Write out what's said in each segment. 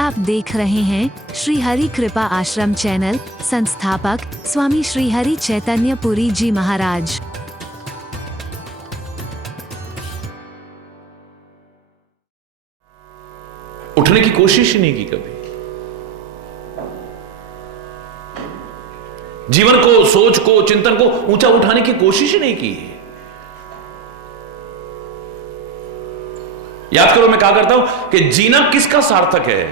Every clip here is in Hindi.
आप देख रहे हैं श्री हरि कृपा आश्रम चैनल। संस्थापक स्वामी श्री हरि चैतन्य पुरी जी महाराज। उठने की कोशिश ही नहीं की कभी। जीवन को, सोच को, चिंतन को ऊंचा उठाने की कोशिश ही नहीं की। याद करो, मैं कहा करता हूं कि जीना किसका सार्थक है?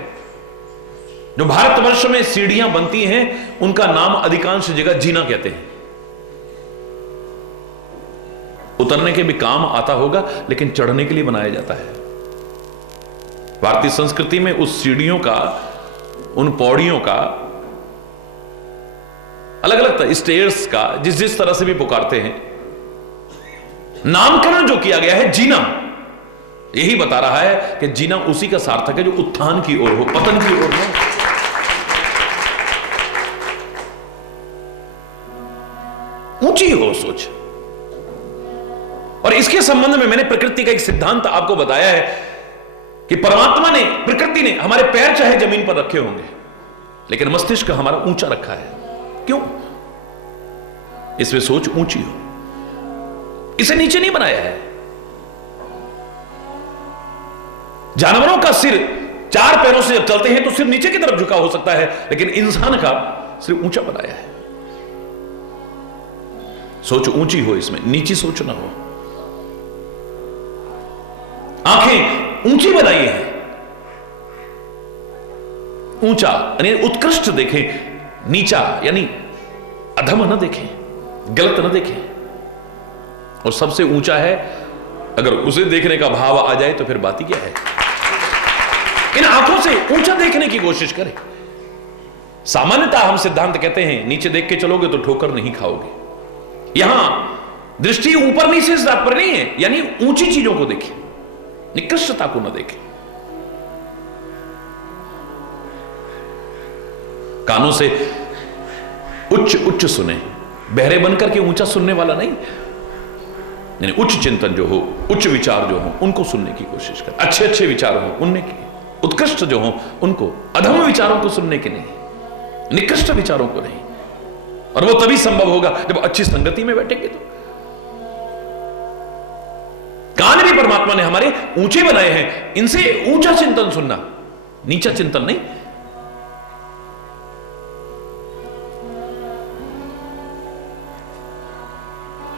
जो भारतवर्ष में सीढ़ियां बनती हैं उनका नाम अधिकांश जगह जीना कहते हैं। उतरने के भी काम आता होगा, लेकिन चढ़ने के लिए बनाया जाता है। भारतीय संस्कृति में उस सीढ़ियों का, उन पौड़ियों का, अलग अलग स्टेयर्स का, जिस जिस तरह से भी पुकारते हैं, नामकरण जो किया गया है जीना, यही बता रहा है कि जीना उसी का सार्थक है जो उत्थान की ओर हो, पतन की ओर हो। ऊंची हो सोच। और इसके संबंध में मैंने प्रकृति का एक सिद्धांत आपको बताया है कि परमात्मा ने, प्रकृति ने हमारे पैर चाहे जमीन पर रखे होंगे, लेकिन मस्तिष्क हमारा ऊंचा रखा है। क्यों? इसमें सोच ऊंची हो। इसे नीचे नहीं बनाया है। जानवरों का सिर चार पैरों से जब चलते हैं तो सिर नीचे की तरफ झुका हो सकता है, लेकिन इंसान का सिर ऊंचा बनाया है। सोच ऊंची हो, इसमें नीची सोच ना हो। आंखें ऊंची बनाई है, ऊंचा यानी उत्कृष्ट देखें, नीचा यानी अधम न देखें, गलत न देखें। और सबसे ऊंचा है, अगर उसे देखने का भाव आ जाए तो फिर बात ही क्या है। इन आंखों से ऊंचा देखने की कोशिश करें। सामान्यतः हम सिद्धांत कहते हैं नीचे देख के चलोगे तो ठोकर नहीं खाओगे। यहां दृष्टि ऊपर नीचे इस बात पर नहीं है, यानी ऊंची चीजों को देखें, निकृष्टता को न देखें। कानों से उच्च उच्च सुने, बहरे बनकर के ऊंचा सुनने वाला नहीं, यानी उच्च चिंतन जो हो, उच्च विचार जो हो, उनको सुनने की कोशिश कर। अच्छे अच्छे विचार हो उनमें की, उत्कृष्ट जो हो उनको, अधम विचारों को सुनने के नहीं, निकृष्ट विचारों को नहीं। और वो तभी संभव होगा जब अच्छी संगति में बैठेंगे। तो कान भी परमात्मा ने हमारे ऊंचे बनाए हैं, इनसे ऊंचा चिंतन सुनना, नीचा चिंतन नहीं।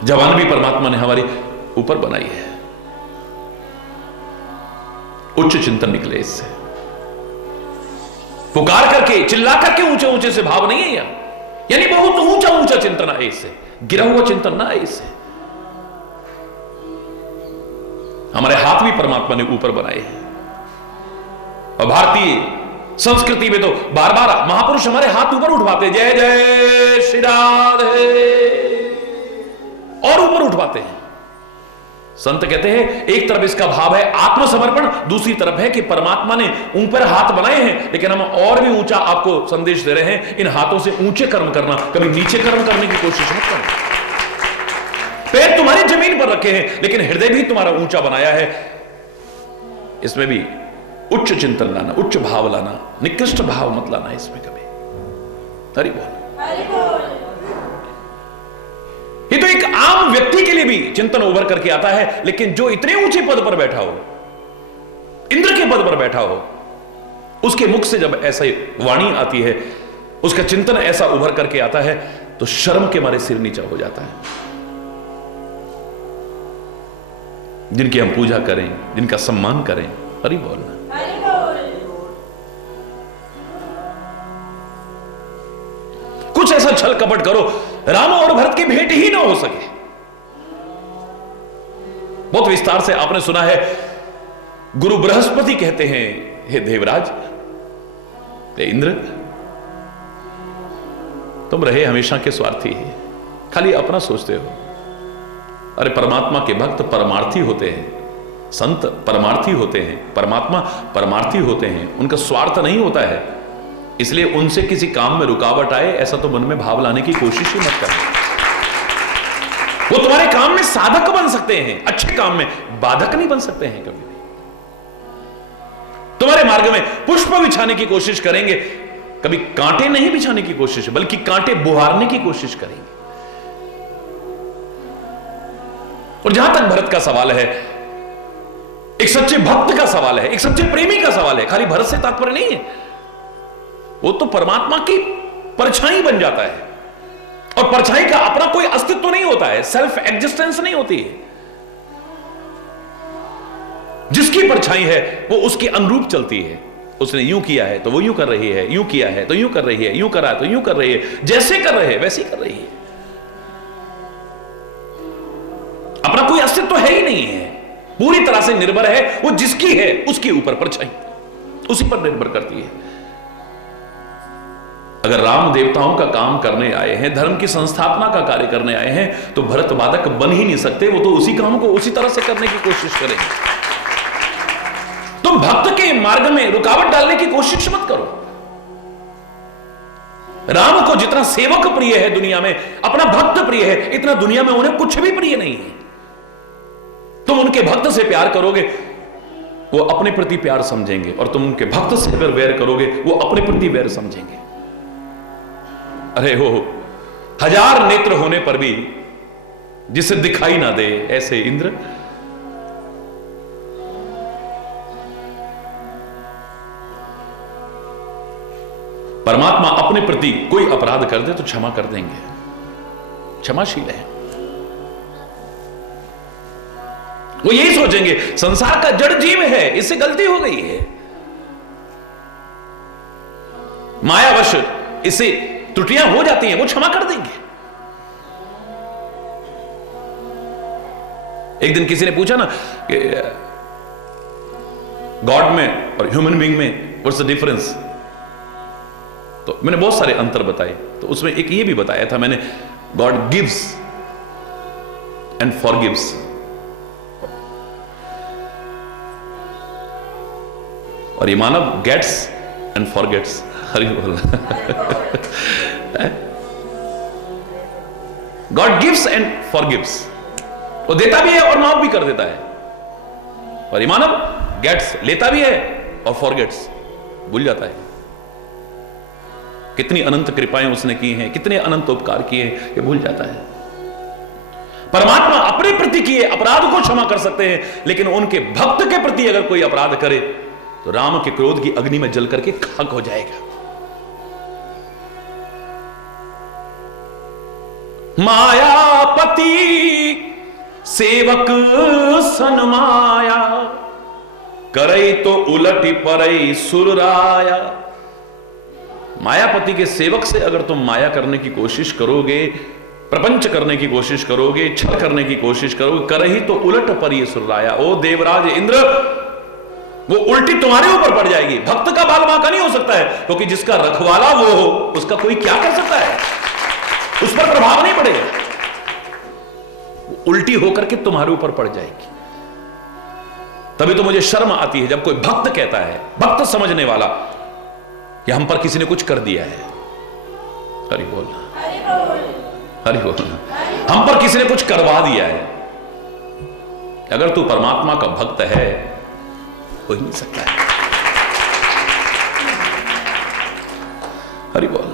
जवान भी परमात्मा ने हमारी ऊपर बनाई है, उच्च चिंतन निकले इससे। पुकार करके, चिल्ला करके ऊंचे ऊंचे से भाव नहीं है यहां, यानी बहुत ऊंचा ऊंचा चिंतन आए इससे, गिरा हुआ चिंतन ना आए इससे। हमारे हाथ भी परमात्मा ने ऊपर बनाए हैं। और भारतीय संस्कृति में तो बार बार महापुरुष हमारे हाथ ऊपर उठवाते, जय जय श्री राधे, और ऊपर उठवाते हैं। संत कहते हैं एक तरफ इसका भाव है आत्मसमर्पण, दूसरी तरफ है कि परमात्मा ने ऊपर हाथ बनाए हैं, लेकिन हम और भी ऊंचा आपको संदेश दे रहे हैं, इन हाथों से ऊंचे कर्म करना, कभी नीचे कर्म करने की कोशिश मत करना। पैर तुम्हारी जमीन पर रखे हैं, लेकिन हृदय भी तुम्हारा ऊंचा बनाया है। इसमें भी उच्च चिंतन लाना, उच्च भाव लाना, निकृष्ट भाव मत लाना इसमें कभी। हरि बोल। ये तो एक आम व्यक्ति के लिए भी चिंतन उभर करके आता है, लेकिन जो इतने ऊंचे पद पर बैठा हो, इंद्र के पद पर बैठा हो, उसके मुख से जब ऐसा वाणी आती है, उसका चिंतन ऐसा उभर करके आता है, तो शर्म के मारे सिर नीचा हो जाता है। जिनकी हम पूजा करें, जिनका सम्मान करें, हरि बोल। कुछ ऐसा छल कपट करो राम और भरत की भेंट ही ना हो सके। बहुत विस्तार से आपने सुना है, गुरु बृहस्पति कहते हैं, हे देवराज, हे इंद्र, तुम रहे हमेशा के स्वार्थी, खाली अपना सोचते हो। अरे परमात्मा के भक्त परमार्थी होते हैं, संत परमार्थी होते हैं, परमात्मा परमार्थी होते हैं, उनका स्वार्थ नहीं होता है। इसलिए उनसे किसी काम में रुकावट आए ऐसा तो मन में भाव लाने की कोशिश ही मत करना। वो तुम्हारे काम में साधक बन सकते हैं, अच्छे काम में बाधक नहीं बन सकते हैं कभी भी। तुम्हारे मार्ग में पुष्प बिछाने की कोशिश करेंगे, कभी कांटे नहीं बिछाने की कोशिश बल्कि कांटे बुहारने की कोशिश करेंगे। और जहां तक भरत का सवाल है, एक सच्चे भक्त का सवाल है, एक सच्चे प्रेमी का सवाल है, खाली भरत से तात्पर्य नहीं है, वो तो परमात्मा की परछाई बन जाता है और परछाई का अपना कोई अस्तित्व नहीं होता है, सेल्फ एग्जिस्टेंस नहीं होती है। जिसकी परछाई है वो उसके अनुरूप चलती है। उसने यूं किया है तो वो यूं कर रही है, यूं किया है तो यूं कर रही है, यूं करा तो यूं कर रही है, जैसे कर रहे हैं वैसे कर रही है। अपना कोई अस्तित्व है ही नहीं है, पूरी तरह से निर्भर है, वो जिसकी है उसके ऊपर परछाई उसी पर निर्भर करती है। अगर राम देवताओं का काम करने आए हैं, धर्म की संस्थापना का कार्य करने आए हैं, तो भरत बाधक बन ही नहीं सकते। वो तो उसी काम को उसी तरह से करने की कोशिश करेंगे। तुम भक्त के मार्ग में रुकावट डालने की कोशिश मत करो। राम को जितना सेवक प्रिय है दुनिया में, अपना भक्त प्रिय है, इतना दुनिया में उन्हें कुछ भी प्रिय नहीं है। तुम उनके भक्त से प्यार करोगे, वो अपने प्रति प्यार समझेंगे, और तुम उनके भक्त से अगर वैर करोगे, वो अपने प्रति वैर समझेंगे। अरे हो, हजार नेत्र होने पर भी जिसे दिखाई ना दे ऐसे इंद्र। परमात्मा अपने प्रति कोई अपराध कर दे तो क्षमा कर देंगे, क्षमाशील है। वो यही सोचेंगे संसार का जड़ जीव है, इससे गलती हो गई है, मायावश इससे त्रुटियां हो जाती हैं, वो क्षमा कर देंगे। एक दिन किसी ने पूछा ना कि गॉड में और ह्यूमन बीइंग में व्हाट्स द डिफरेंस, तो मैंने बहुत सारे अंतर बताए, तो उसमें एक ये भी बताया था मैंने, गॉड गिव्स एंड फॉरगिव्स, और ये मानव गेट्स एंड फॉरगेट्स। हरि बोल। गॉड गिव्स एंड फॉरगिव्स, वो देता भी है और माफ भी कर देता है, और ये मानव गेट्स, लेता भी है और फॉरगेट्स, भूल जाता है। कितनी अनंत कृपाएं उसने की हैं, कितने अनंत उपकार किए हैं, ये भूल जाता है। परमात्मा अपने प्रति किए अपराध को क्षमा कर सकते हैं, लेकिन उनके भक्त के प्रति अगर कोई अपराध करे तो राम के क्रोध की अग्नि में जल करके खाक हो जाएगा। मायापति सेवक सनमाया, करई तो उलटी परई सुरराया। मायापति के सेवक से अगर तुम माया करने की कोशिश करोगे, प्रपंच करने की कोशिश करोगे, छल करने की कोशिश करोगे, करही तो उलट परी सुरराया। ओ देवराज इंद्र, वो उल्टी तुम्हारे ऊपर पड़ जाएगी। भक्त का बाल बांका नहीं हो सकता है, क्योंकि जिसका रखवाला वो हो उसका कोई क्या कर सकता है, उस पर प्रभाव नहीं पड़ेगा, उल्टी होकर के तुम्हारे ऊपर पड़ जाएगी। तभी तो मुझे शर्म आती है जब कोई भक्त कहता है, भक्त समझने वाला, कि हम पर किसी ने कुछ कर दिया है। हरि बोल, हरि बोल, हम पर किसी ने कुछ करवा दिया है। अगर तू परमात्मा का भक्त है, हो ही नहीं सकता है। हरि बोल।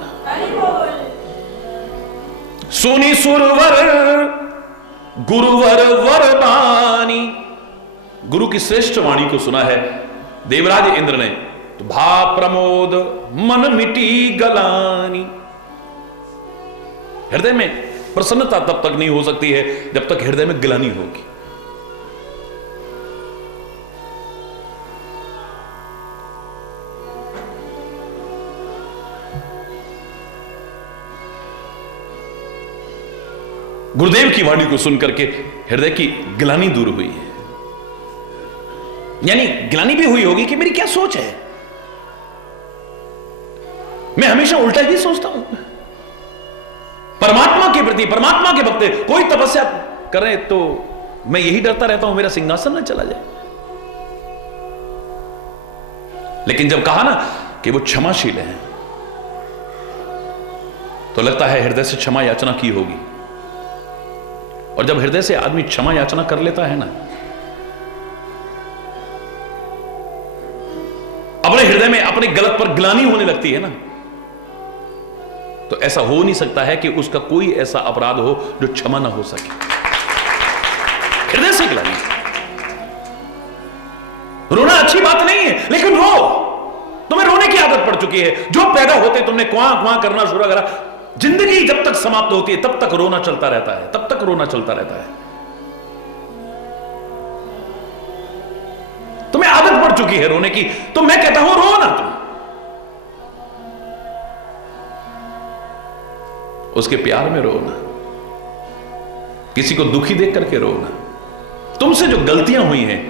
सुनी सुरवर गुरुवर वरदानी, गुरु की श्रेष्ठ वाणी को सुना है देवराज इंद्र ने, तो भा प्रमोद मन मिटी गलानी। हृदय में प्रसन्नता तब तक नहीं हो सकती है जब तक हृदय में ग्लानि होगी। गुरुदेव की वाणी को सुनकर के हृदय की ग्लानि दूर हुई है। यानी ग्लानि भी हुई होगी कि मेरी क्या सोच है, मैं हमेशा उल्टा ही सोचता हूं। परमात्मा के प्रति, परमात्मा के भक्त कोई तपस्या करे तो मैं यही डरता रहता हूं मेरा सिंहासन न चला जाए। लेकिन जब कहा ना कि वो क्षमाशील है, तो लगता है हृदय से क्षमा याचना की होगी। और जब हृदय से आदमी क्षमा याचना कर लेता है ना, अपने हृदय में अपने गलत पर ग्लानि होने लगती है ना, तो ऐसा हो नहीं सकता है कि उसका कोई ऐसा अपराध हो जो क्षमा ना हो सके। हृदय से ग्लानि। रोना अच्छी बात नहीं है, लेकिन रो। तुम्हें रोने की आदत पड़ चुकी है। जो पैदा होते तुमने क्वां क्वां करना शुरू करा, जिंदगी जब तक समाप्त होती है तब तक रोना चलता रहता है, तब तक रोना चलता रहता है। तुम्हें आदत पड़ चुकी है रोने की, तो मैं कहता हूं रो ना तुम। उसके प्यार में रो ना, किसी को दुखी देख करके रो ना। तुमसे जो गलतियां हुई हैं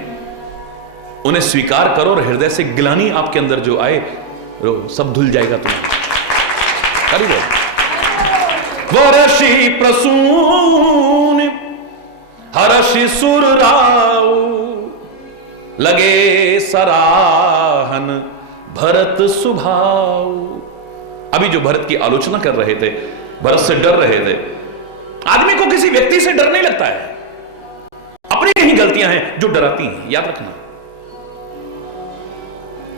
उन्हें स्वीकार करो और हृदय से ग्लानि आपके अंदर जो आए, रो, सब धुल जाएगा तुम्हें। वरषि प्रसून हर्षि सुर राव, लगे सराहन भरत सुभाव। अभी जो भरत की आलोचना कर रहे थे, भरत से डर रहे थे। आदमी को किसी व्यक्ति से डर नहीं लगता है, अपनी ही गलतियां हैं जो डराती हैं, याद रखना।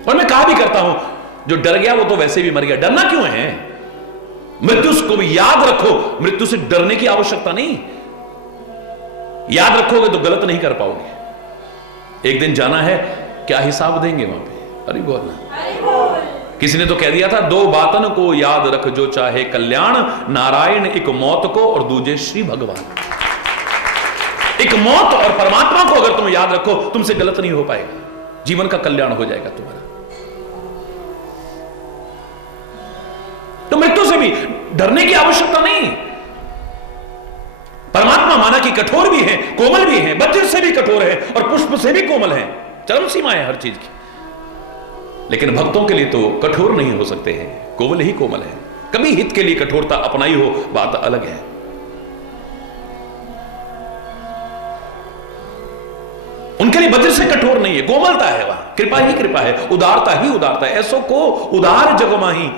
और मैं कहा भी करता हूं, जो डर गया वो तो वैसे भी मर गया, डरना क्यों है? मृत्यु को भी याद रखो, मृत्यु से डरने की आवश्यकता नहीं। याद रखोगे तो गलत नहीं कर पाओगे। एक दिन जाना है, क्या हिसाब देंगे वहां पे? अरे बोलना। किसी ने तो कह दिया था, दो बातन को याद रख जो चाहे कल्याण, नारायण एक मौत को और दूजे श्री भगवान। एक मौत और परमात्मा को अगर तुम याद रखो, तुमसे गलत नहीं हो पाएगा, जीवन का कल्याण हो जाएगा तुम्हारा। तो मृत्यु से भी डरने की आवश्यकता नहीं। परमात्मा माना कि कठोर भी है, कोमल भी है, वज्र से भी कठोर है और पुष्प से भी कोमल है। चरम सीमा है हर चीज की। लेकिन भक्तों के लिए तो कठोर नहीं हो सकते हैं, कोमल ही कोमल है। कभी हित के लिए कठोरता अपनाई हो, बात अलग है। उनके लिए वज्र से कठोर नहीं है, कोमलता है वहां, कृपा ही कृपा है, उदारता ही उदारता है। ऐसो को उदार जगमाही,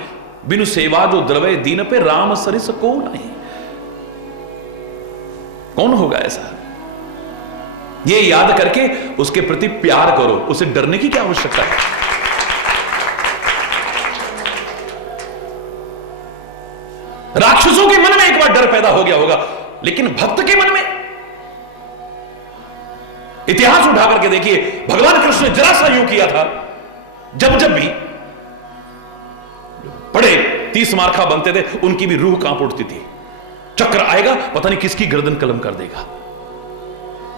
बिनु सेवा जो द्रवे दीन पे राम सरिस को नहीं। कौन होगा ऐसा? ये याद करके उसके प्रति प्यार करो, उसे डरने की क्या आवश्यकता है? राक्षसों के मन में एक बार डर पैदा हो गया होगा, लेकिन भक्त के मन में? इतिहास उठा करके देखिए, भगवान कृष्ण ने जरा सा यूं किया था, जब जब भी बड़े 30 मार्खा बनते थे, उनकी भी रूह कांप उठती थी। चक्र आएगा, पता नहीं किसकी गर्दन कलम कर देगा।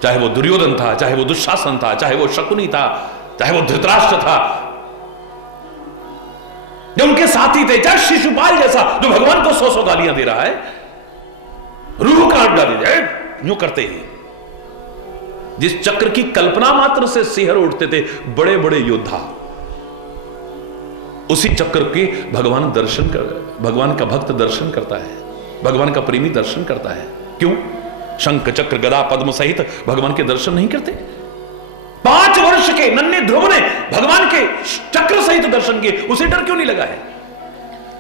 चाहे वो दुर्योधन था, चाहे वो दुशासन था, चाहे वो शकुनी था, चाहे वो धृतराष्ट्र था, जो उनके साथी थे, चाहे शिशुपाल जैसा जो भगवान को 100 गालियां दे रहा है, रूह काट डाली जाए यूं करते ही। जिस चक्र की कल्पना मात्र से सिहर उठते थे बड़े बड़े योद्धा, उसी चक्र के भगवान का भक्त दर्शन करता है, भगवान का प्रेमी दर्शन करता है। क्यों? शंख चक्र गदा पद्म सहित भगवान के दर्शन नहीं करते? 5 वर्ष के नन्हे ध्रुव ने भगवान के चक्र सहित दर्शन किए, उसे डर क्यों नहीं लगा है?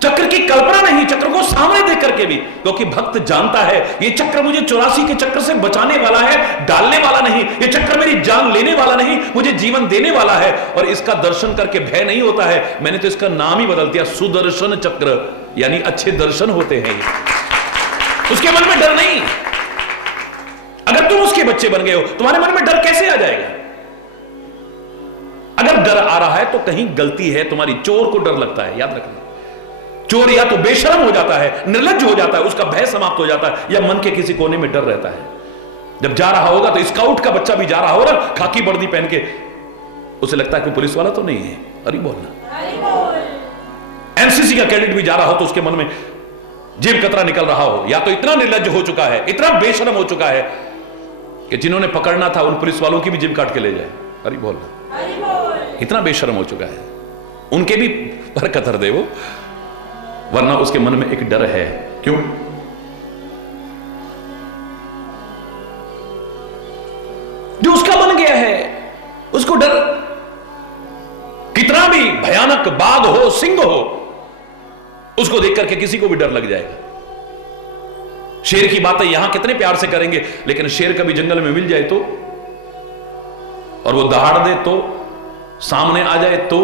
चक्र की कल्पना नहीं, चक्र को सामने देख करके भी, क्योंकि भक्त जानता है ये चक्र मुझे 84 के चक्र से बचाने वाला है, डालने वाला नहीं। ये चक्र मेरी जान लेने वाला नहीं, मुझे जीवन देने वाला है। और इसका दर्शन करके भय नहीं होता है। मैंने तो इसका नाम ही बदल दिया, सुदर्शन चक्र, यानी अच्छे दर्शन होते हैं। उसके मन में डर नहीं। अगर तुम उसके बच्चे बन गए हो, तुम्हारे मन में डर कैसे आ जाएगा? अगर डर आ रहा है तो कहीं गलती है तुम्हारी। चोर को डर लगता है, याद रखना। चोर या तो बेशर्म हो जाता है, निर्लज्ज हो जाता है, उसका भय समाप्त हो जाता है, या मन के किसी कोने में डर रहता है। जब जा रहा होगा तो स्काउट का बच्चा भी जा रहा होगा खाकी वर्दी पहन के, उसे लगता है कि पुलिस वाला तो नहीं है। अरे बोलना। एनसीसी का कैडेट भी जा रहा हो तो उसके मन में जेब कतरा निकल रहा हो, या तो इतना निर्लज्ज हो चुका है, इतना बेशर्म हो चुका है कि जिन्होंने पकड़ना था उन पुलिस वालों की भी जेब काट के ले जाए। अरे बोलना। इतना बेशर्म हो चुका है, उनके भी पर कतर दे वो, वरना उसके मन में एक डर है। क्यों? जो उसका बन गया है, उसको डर। कितना भी भयानक बाघ हो, सिंह हो, उसको देख करके किसी को भी डर लग जाएगा। शेर की बातें यहां कितने प्यार से करेंगे, लेकिन शेर कभी जंगल में मिल जाए तो, और वो दहाड़ दे तो, सामने आ जाए तो,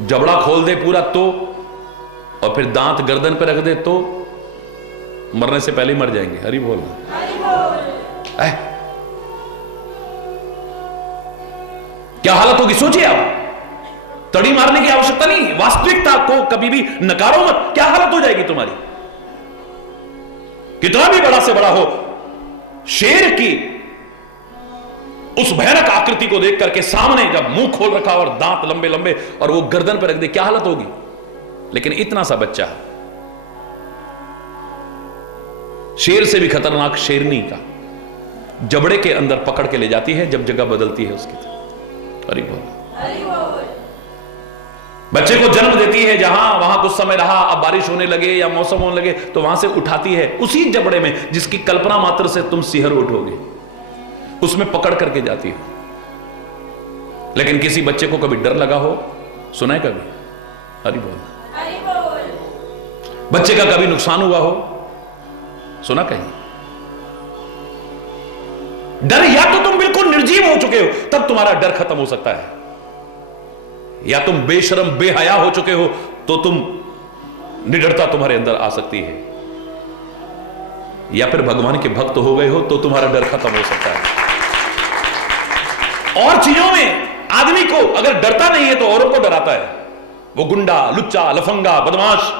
जबड़ा खोल दे पूरा तो, और फिर दांत गर्दन पे रख दे तो मरने से पहले ही मर जाएंगे। हरि बोल। क्या हालत होगी सोचिए आप। तड़ी मारने की आवश्यकता नहीं, वास्तविकता को कभी भी नकारो मत। क्या हालत हो जाएगी तुम्हारी। कितना भी बड़ा से बड़ा हो, शेर की उस भयानक आकृति को देख करके सामने जब मुंह खोल रखा और दांत लंबे लंबे और वो गर्दन पर रख दे, क्या हालत होगी। लेकिन इतना सा बच्चा, शेर से भी खतरनाक शेरनी का जबड़े के अंदर पकड़ के ले जाती है जब जगह बदलती है उसकी। हरि बोल। बच्चे को जन्म देती है, जहां वहां कुछ समय रहा, अब बारिश होने लगे या मौसम होने लगे तो वहां से उठाती है उसी जबड़े में जिसकी कल्पना मात्र से तुम सिहर उठोगे, उसमें पकड़ करके जाती हो। लेकिन किसी बच्चे को कभी डर लगा हो, सुना है कभी। हरि बोल। बच्चे का कभी नुकसान हुआ हो, सुना कहीं। डर, या तो तुम बिल्कुल निर्जीव हो चुके हो तब तुम्हारा डर खत्म हो सकता है, या तुम बेशरम बेहया हो चुके हो तो तुम निडरता तुम्हारे अंदर आ सकती है, या फिर भगवान के भक्त हो गए हो तो तुम्हारा डर खत्म हो सकता है। और चीजों में आदमी को अगर डरता नहीं है तो औरों को डराता है। वो गुंडा, लुच्चा, लफंगा, बदमाश,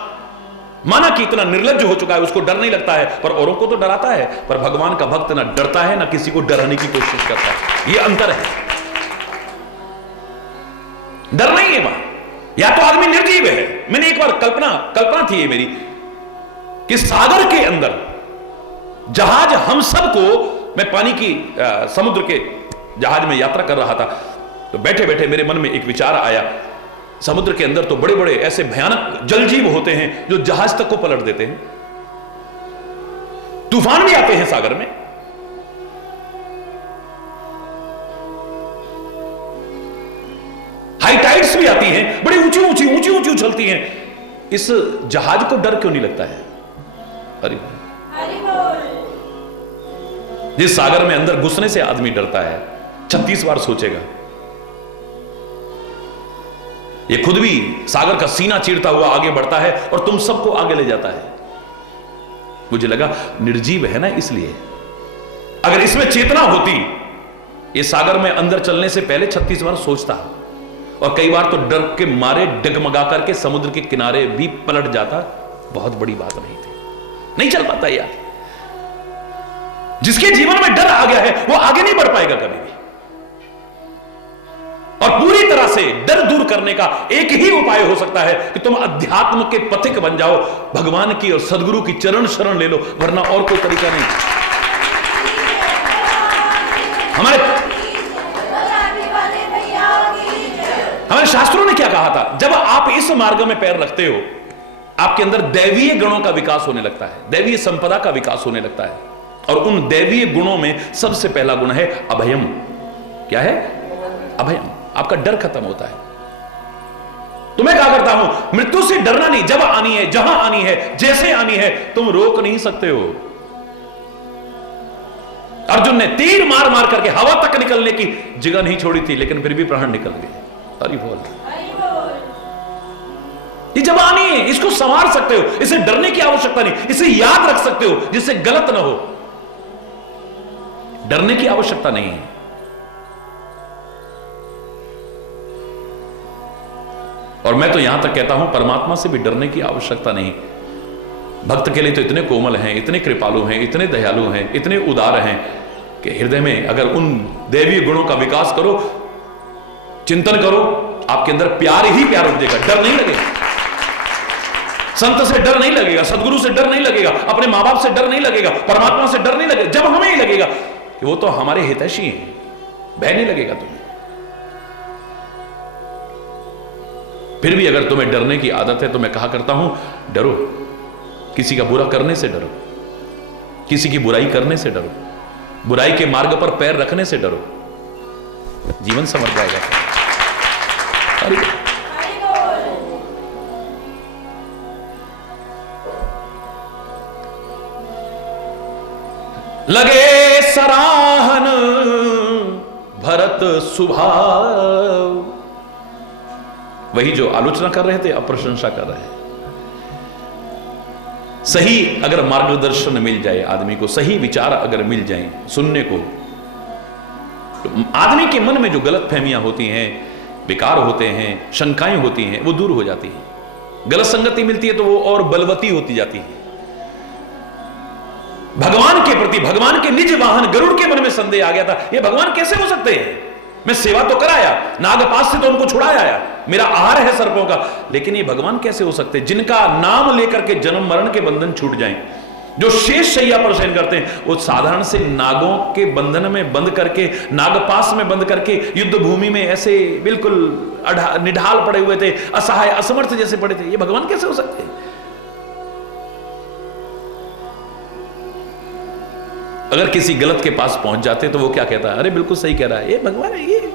माना कि इतना निर्लज्ज हो चुका है, उसको डर नहीं लगता है, पर औरों को तो डराता है। पर भगवान का भक्त ना डरता है ना किसी को डराने की कोशिश करता है। यह अंतर है। डर नहीं है वहां, या तो आदमी निर्जीव है। मैंने एक बार कल्पना थी मेरी कि सागर के अंदर जहाज हम सबको, मैं पानी की समुद्र के जहाज में यात्रा कर रहा था, तो बैठे बैठे मेरे मन में एक विचार आया, समुद्र के अंदर तो बड़े बड़े ऐसे भयानक जलजीव होते हैं जो जहाज तक को पलट देते हैं। तूफान भी आते हैं सागर में। हाई टाइड्स भी आती हैं, बड़ी ऊंची ऊंची उछलती हैं। इस जहाज को डर क्यों नहीं लगता है। अरे जिस सागर में अंदर घुसने से आदमी डरता है, 36 बार सोचेगा। ये खुद भी सागर का सीना चीरता हुआ आगे बढ़ता है और तुम सबको आगे ले जाता है। मुझे लगा निर्जीव है ना, इसलिए। अगर इसमें चेतना होती, ये सागर में अंदर चलने से पहले 36 बार सोचता, और कई बार तो डर के मारे डगमगा करके समुद्र के किनारे भी पलट जाता। बहुत बड़ी बात नहीं थी, नहीं चल पाता यार। जिसके जीवन में डर आ गया है वो आगे नहीं बढ़ पाएगा कभी भी। और पूरी तरह से डर दूर करने का एक ही उपाय हो सकता है कि तुम अध्यात्म के पथिक बन जाओ, भगवान की और सदगुरु की चरण शरण ले लो, वरना और कोई तरीका नहीं। हमारे शास्त्रों ने क्या कहा था, जब आप इस मार्ग में पैर रखते हो, आपके अंदर दैवीय गुणों का विकास होने लगता है, दैवीय संपदा का विकास होने लगता है। और उन दैवीय गुणों में सबसे पहला गुण है अभयम। क्या है? अभयम। आपका डर खत्म होता है। तो मैं क्या करता हूं, मृत्यु से डरना नहीं। जब आनी है, जहां आनी है, जैसे आनी है, तुम रोक नहीं सकते हो। अर्जुन ने तीर मार मार करके हवा तक निकलने की जगह नहीं छोड़ी थी, लेकिन फिर भी प्राण निकल गए। हरि बोल। ये जब आनी है, इसको संवार सकते हो, इसे डरने की आवश्यकता नहीं, इसे याद रख सकते हो जिससे गलत ना हो। डरने की आवश्यकता नहीं है। और मैं तो यहां तक कहता हूं, परमात्मा से भी डरने की आवश्यकता नहीं। भक्त के लिए तो इतने कोमल हैं, इतने कृपालु हैं, इतने दयालु हैं, इतने उदार हैं कि हृदय में अगर उन दैवीय गुणों का विकास करो, चिंतन करो, आपके अंदर प्यार ही प्यार उपजेगा, डर नहीं लगेगा। संत से डर नहीं लगेगा, सदगुरु से डर नहीं लगेगा, अपने मां बाप से डर नहीं लगेगा, परमात्मा से डर नहीं लगेगा। जब हमें ही लगेगा कि वो तो हमारे हितैषी हैं, भय नहीं लगेगा तुम्हें। फिर भी अगर तुम्हें डरने की आदत है तो मैं कहा करता हूं, डरो। किसी का बुरा करने से डरो, किसी की बुराई करने से डरो, बुराई के मार्ग पर पैर रखने से डरो, जीवन संवर जाएगा। लगे सराहन भरत सुभाव, वही जो आलोचना कर रहे थे अब प्रशंसा कर रहे हैं। सही अगर मार्गदर्शन मिल जाए आदमी को, सही विचार अगर मिल जाए सुनने को, तो आदमी के मन में जो गलत फहमियां होती हैं, विकार होते हैं, शंकाएं होती हैं, वो दूर हो जाती हैं। गलत संगति मिलती है तो वो और बलवती होती जाती है। भगवान के प्रति, भगवान के निज वाहन गरुड़ के मन में संदेह आ गया था, ये भगवान कैसे हो सकते हैं? मैं सेवा तो कराया, नागपाश से तो उनको छुड़ाया, मेरा आहार है सर्पों का, लेकिन ये भगवान कैसे हो सकते हैं जिनका नाम लेकर के जन्म मरण के बंधन छूट जाएं? जो शेष शैया पर शयन करते हैं वो साधारण से नागों के बंधन में बंद करके, नागपाश में बंद करके युद्ध भूमि में ऐसे बिल्कुल निढाल पड़े हुए थे, असहाय असमर्थ जैसे पड़े थे। ये भगवान कैसे हो सकते हैं? अगर किसी गलत के पास पहुंच जाते तो वो क्या कहता है? अरे बिल्कुल सही कह रहा है, ये भगवान है ये।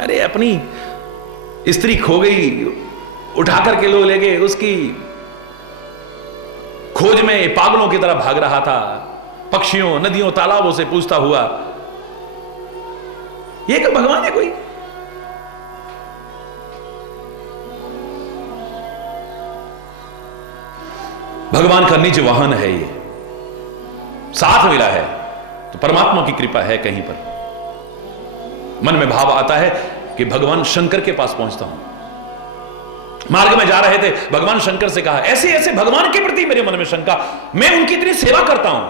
अरे अपनी स्त्री खो गई, उठा करके लोग ले गए, उसकी खोज में पागलों की तरह भाग रहा था, पक्षियों, नदियों, तालाबों से पूछता हुआ। ये क्या भगवान है कोई? भगवान का निज वाहन है, ये साथ मिला है तो परमात्मा की कृपा है। कहीं पर मन में भाव आता है कि भगवान शंकर के पास पहुंचता हूं। मार्ग में जा रहे थे, भगवान शंकर से कहा, ऐसे ऐसे भगवान के प्रति मेरे मन में शंका, मैं उनकी इतनी सेवा करता हूं,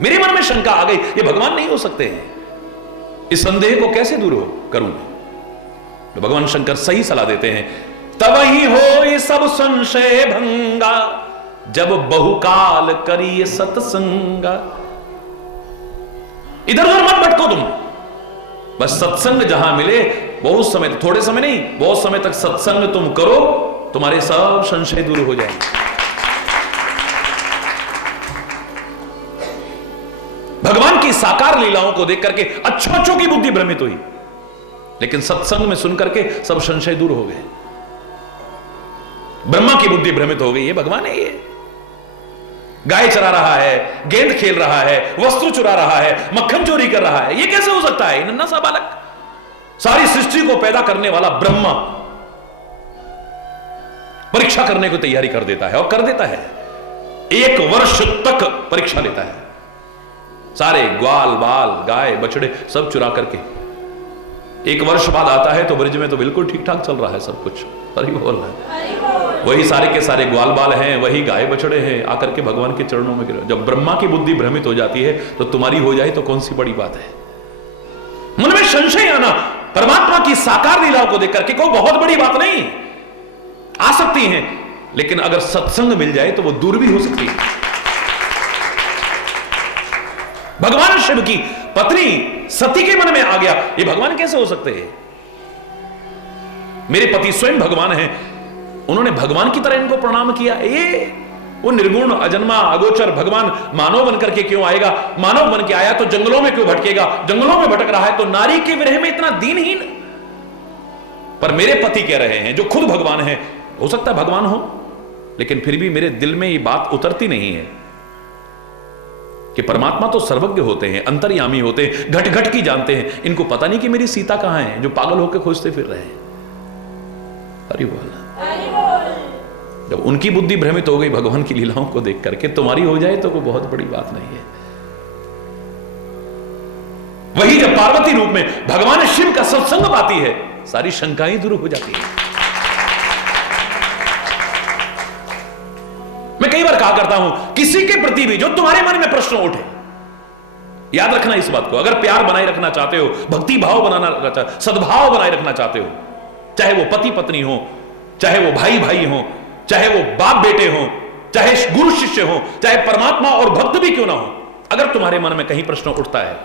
मेरे मन में शंका आ गई, ये भगवान नहीं हो सकते हैं, इस संदेह को कैसे दूर करूं? तो भगवान शंकर सही सलाह देते हैं, तब ही हो ये सब संशय भंगा, जब बहुकाल करिए सत्संगा। इधर उधर मत भटको तुम, बस सत्संग जहां मिले, बहुत समय, थोड़े समय नहीं, बहुत समय तक सत्संग तुम करो, तुम्हारे सब संशय दूर हो जाएंगे। भगवान की साकार लीलाओं को देख करके अच्छों की बुद्धि भ्रमित हुई, लेकिन सत्संग में सुन करके सब संशय दूर हो गए। ब्रह्मा की बुद्धि भ्रमित हो गई, ये भगवान है, ये गाय चरा रहा है, गेंद खेल रहा है, वस्त्र चुरा रहा है, मक्खन चोरी कर रहा है, ये कैसे हो सकता है? नन्हा सा बालक, सारी सृष्टि को पैदा करने वाला ब्रह्मा परीक्षा करने को तैयारी कर देता है, और कर देता है। 1 वर्ष तक परीक्षा लेता है, सारे ग्वाल बाल गाय बछड़े सब चुरा करके। 1 वर्ष बाद आता है तो ब्रज में तो बिल्कुल ठीक ठाक चल रहा है सब कुछ, हरि बोल रहा है, वही सारे के सारे ग्वाल बाल हैं, वही गाय बछड़े हैं, आकर के भगवान के चरणों में गिरो। जब ब्रह्मा की बुद्धि भ्रमित हो जाती है तो तुम्हारी हो जाए तो कौन सी बड़ी बात है? मन में संशय आना परमात्मा की साकार लीलाओं को देख करके कोई बहुत बड़ी बात नहीं, आ सकती है, लेकिन अगर सत्संग मिल जाए तो वो दूर भी हो सकती है। भगवान शिव की पत्नी सती के मन में आ गया, ये भगवान कैसे हो सकते हैं? मेरे पति स्वयं भगवान हैं, उन्होंने भगवान की तरह इनको प्रणाम किया। ये वो निर्गुण अजन्मा अगोचर भगवान मानव बनकर के क्यों आएगा? मानव बन के आया तो जंगलों में क्यों भटकेगा? जंगलों में भटक रहा है तो नारी के विरह में इतना दीनहीन। पर मेरे पति कह रहे हैं जो खुद भगवान है, हो सकता है भगवान हो, लेकिन फिर भी मेरे दिल में ये बात उतरती नहीं है कि परमात्मा तो सर्वज्ञ होते हैं, अंतर्यामी होते हैं, घट घट की जानते हैं। इनको पता नहीं कि मेरी सीता कहां है, जो पागल होकर खोजते फिर रहे हैं। हरि बोल। जब उनकी बुद्धि भ्रमित हो गई भगवान की लीलाओं को देख करके, तुम्हारी हो जाए तो कोई बहुत बड़ी बात नहीं है। वही जब पार्वती रूप में भगवान शिव का सत्संग पाती है, सारी शंकाएं दूर हो जाती है। मैं कई बार कहा करता हूं, किसी के प्रति भी जो तुम्हारे मन में प्रश्न उठे, याद रखना इस बात को, अगर प्यार बनाए रखना चाहते हो, भक्ति भाव बनाना, सद्भाव बनाए रखना चाहते हो, चाहे वो पति पत्नी हो, चाहे वो भाई भाई हो, चाहे वो बाप बेटे हो, चाहे गुरु शिष्य हो, चाहे परमात्मा और भक्त भी क्यों ना हो, अगर तुम्हारे मन में कहीं प्रश्न उठता है,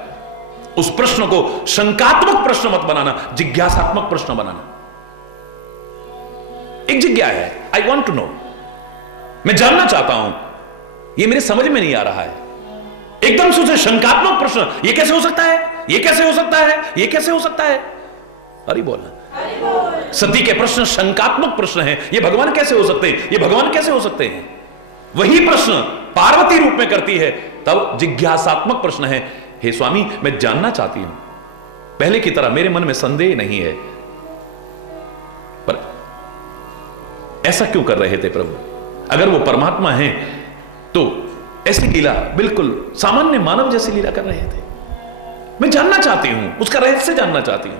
उस प्रश्न को शंकात्मक प्रश्न मत बनाना, जिज्ञासात्मक प्रश्न बनाना। एक जिज्ञा है, आई वॉन्ट टू नो, मैं जानना चाहता हूं, ये मेरे समझ में नहीं आ रहा है। एकदम से उसे शंकात्मक प्रश्न, ये कैसे हो सकता है, ये कैसे हो सकता है, ये कैसे हो सकता है? अरे बोला, सती के प्रश्न शंकात्मक प्रश्न है, ये भगवान कैसे हो सकते हैं, ये भगवान कैसे हो सकते हैं? वही प्रश्न पार्वती रूप में करती है, तब जिज्ञासात्मक प्रश्न है, हे स्वामी मैं जानना चाहती हूं, पहले की तरह मेरे मन में संदेह नहीं है, ऐसा क्यों कर रहे थे प्रभु? अगर वो परमात्मा हैं तो ऐसी लीला बिल्कुल सामान्य मानव जैसी लीला कर रहे थे। मैं जानना चाहती हूं, उसका रहस्य जानना चाहती हूं,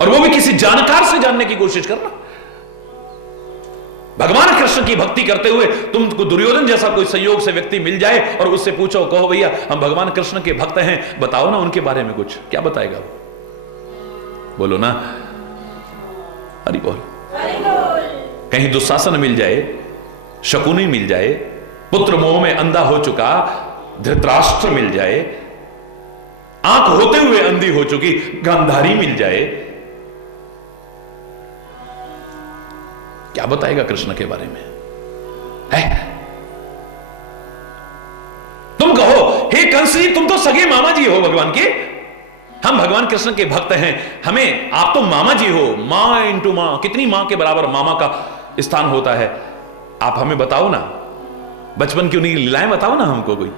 और वो भी किसी जानकार से जानने की कोशिश करना। भगवान कृष्ण की भक्ति करते हुए तुमको दुर्योधन जैसा कोई संयोग से व्यक्ति मिल जाए और उससे पूछो, कहो भैया हम भगवान कृष्ण के भक्त हैं, बताओ ना उनके बारे में कुछ, क्या बताएगा वो? बोलो ना, हरि बोल। कहीं दुशासन मिल जाए, शकुनी मिल जाए, पुत्र मोह में अंधा हो चुका धृतराष्ट्र मिल जाए, आंख होते हुए अंधी हो चुकी गांधारी मिल जाए, क्या बताएगा कृष्ण के बारे में? है? तुम कहो, हे कंस जी तुम तो सगे मामा जी हो भगवान के, हम भगवान कृष्ण के भक्त हैं, हमें आप तो मामा जी हो, मां इंटू मां, कितनी मां के बराबर मामा का स्थान होता है, आप हमें बताओ ना, बचपन की उन्हीं लीलाएं बताओ ना हमको। कोई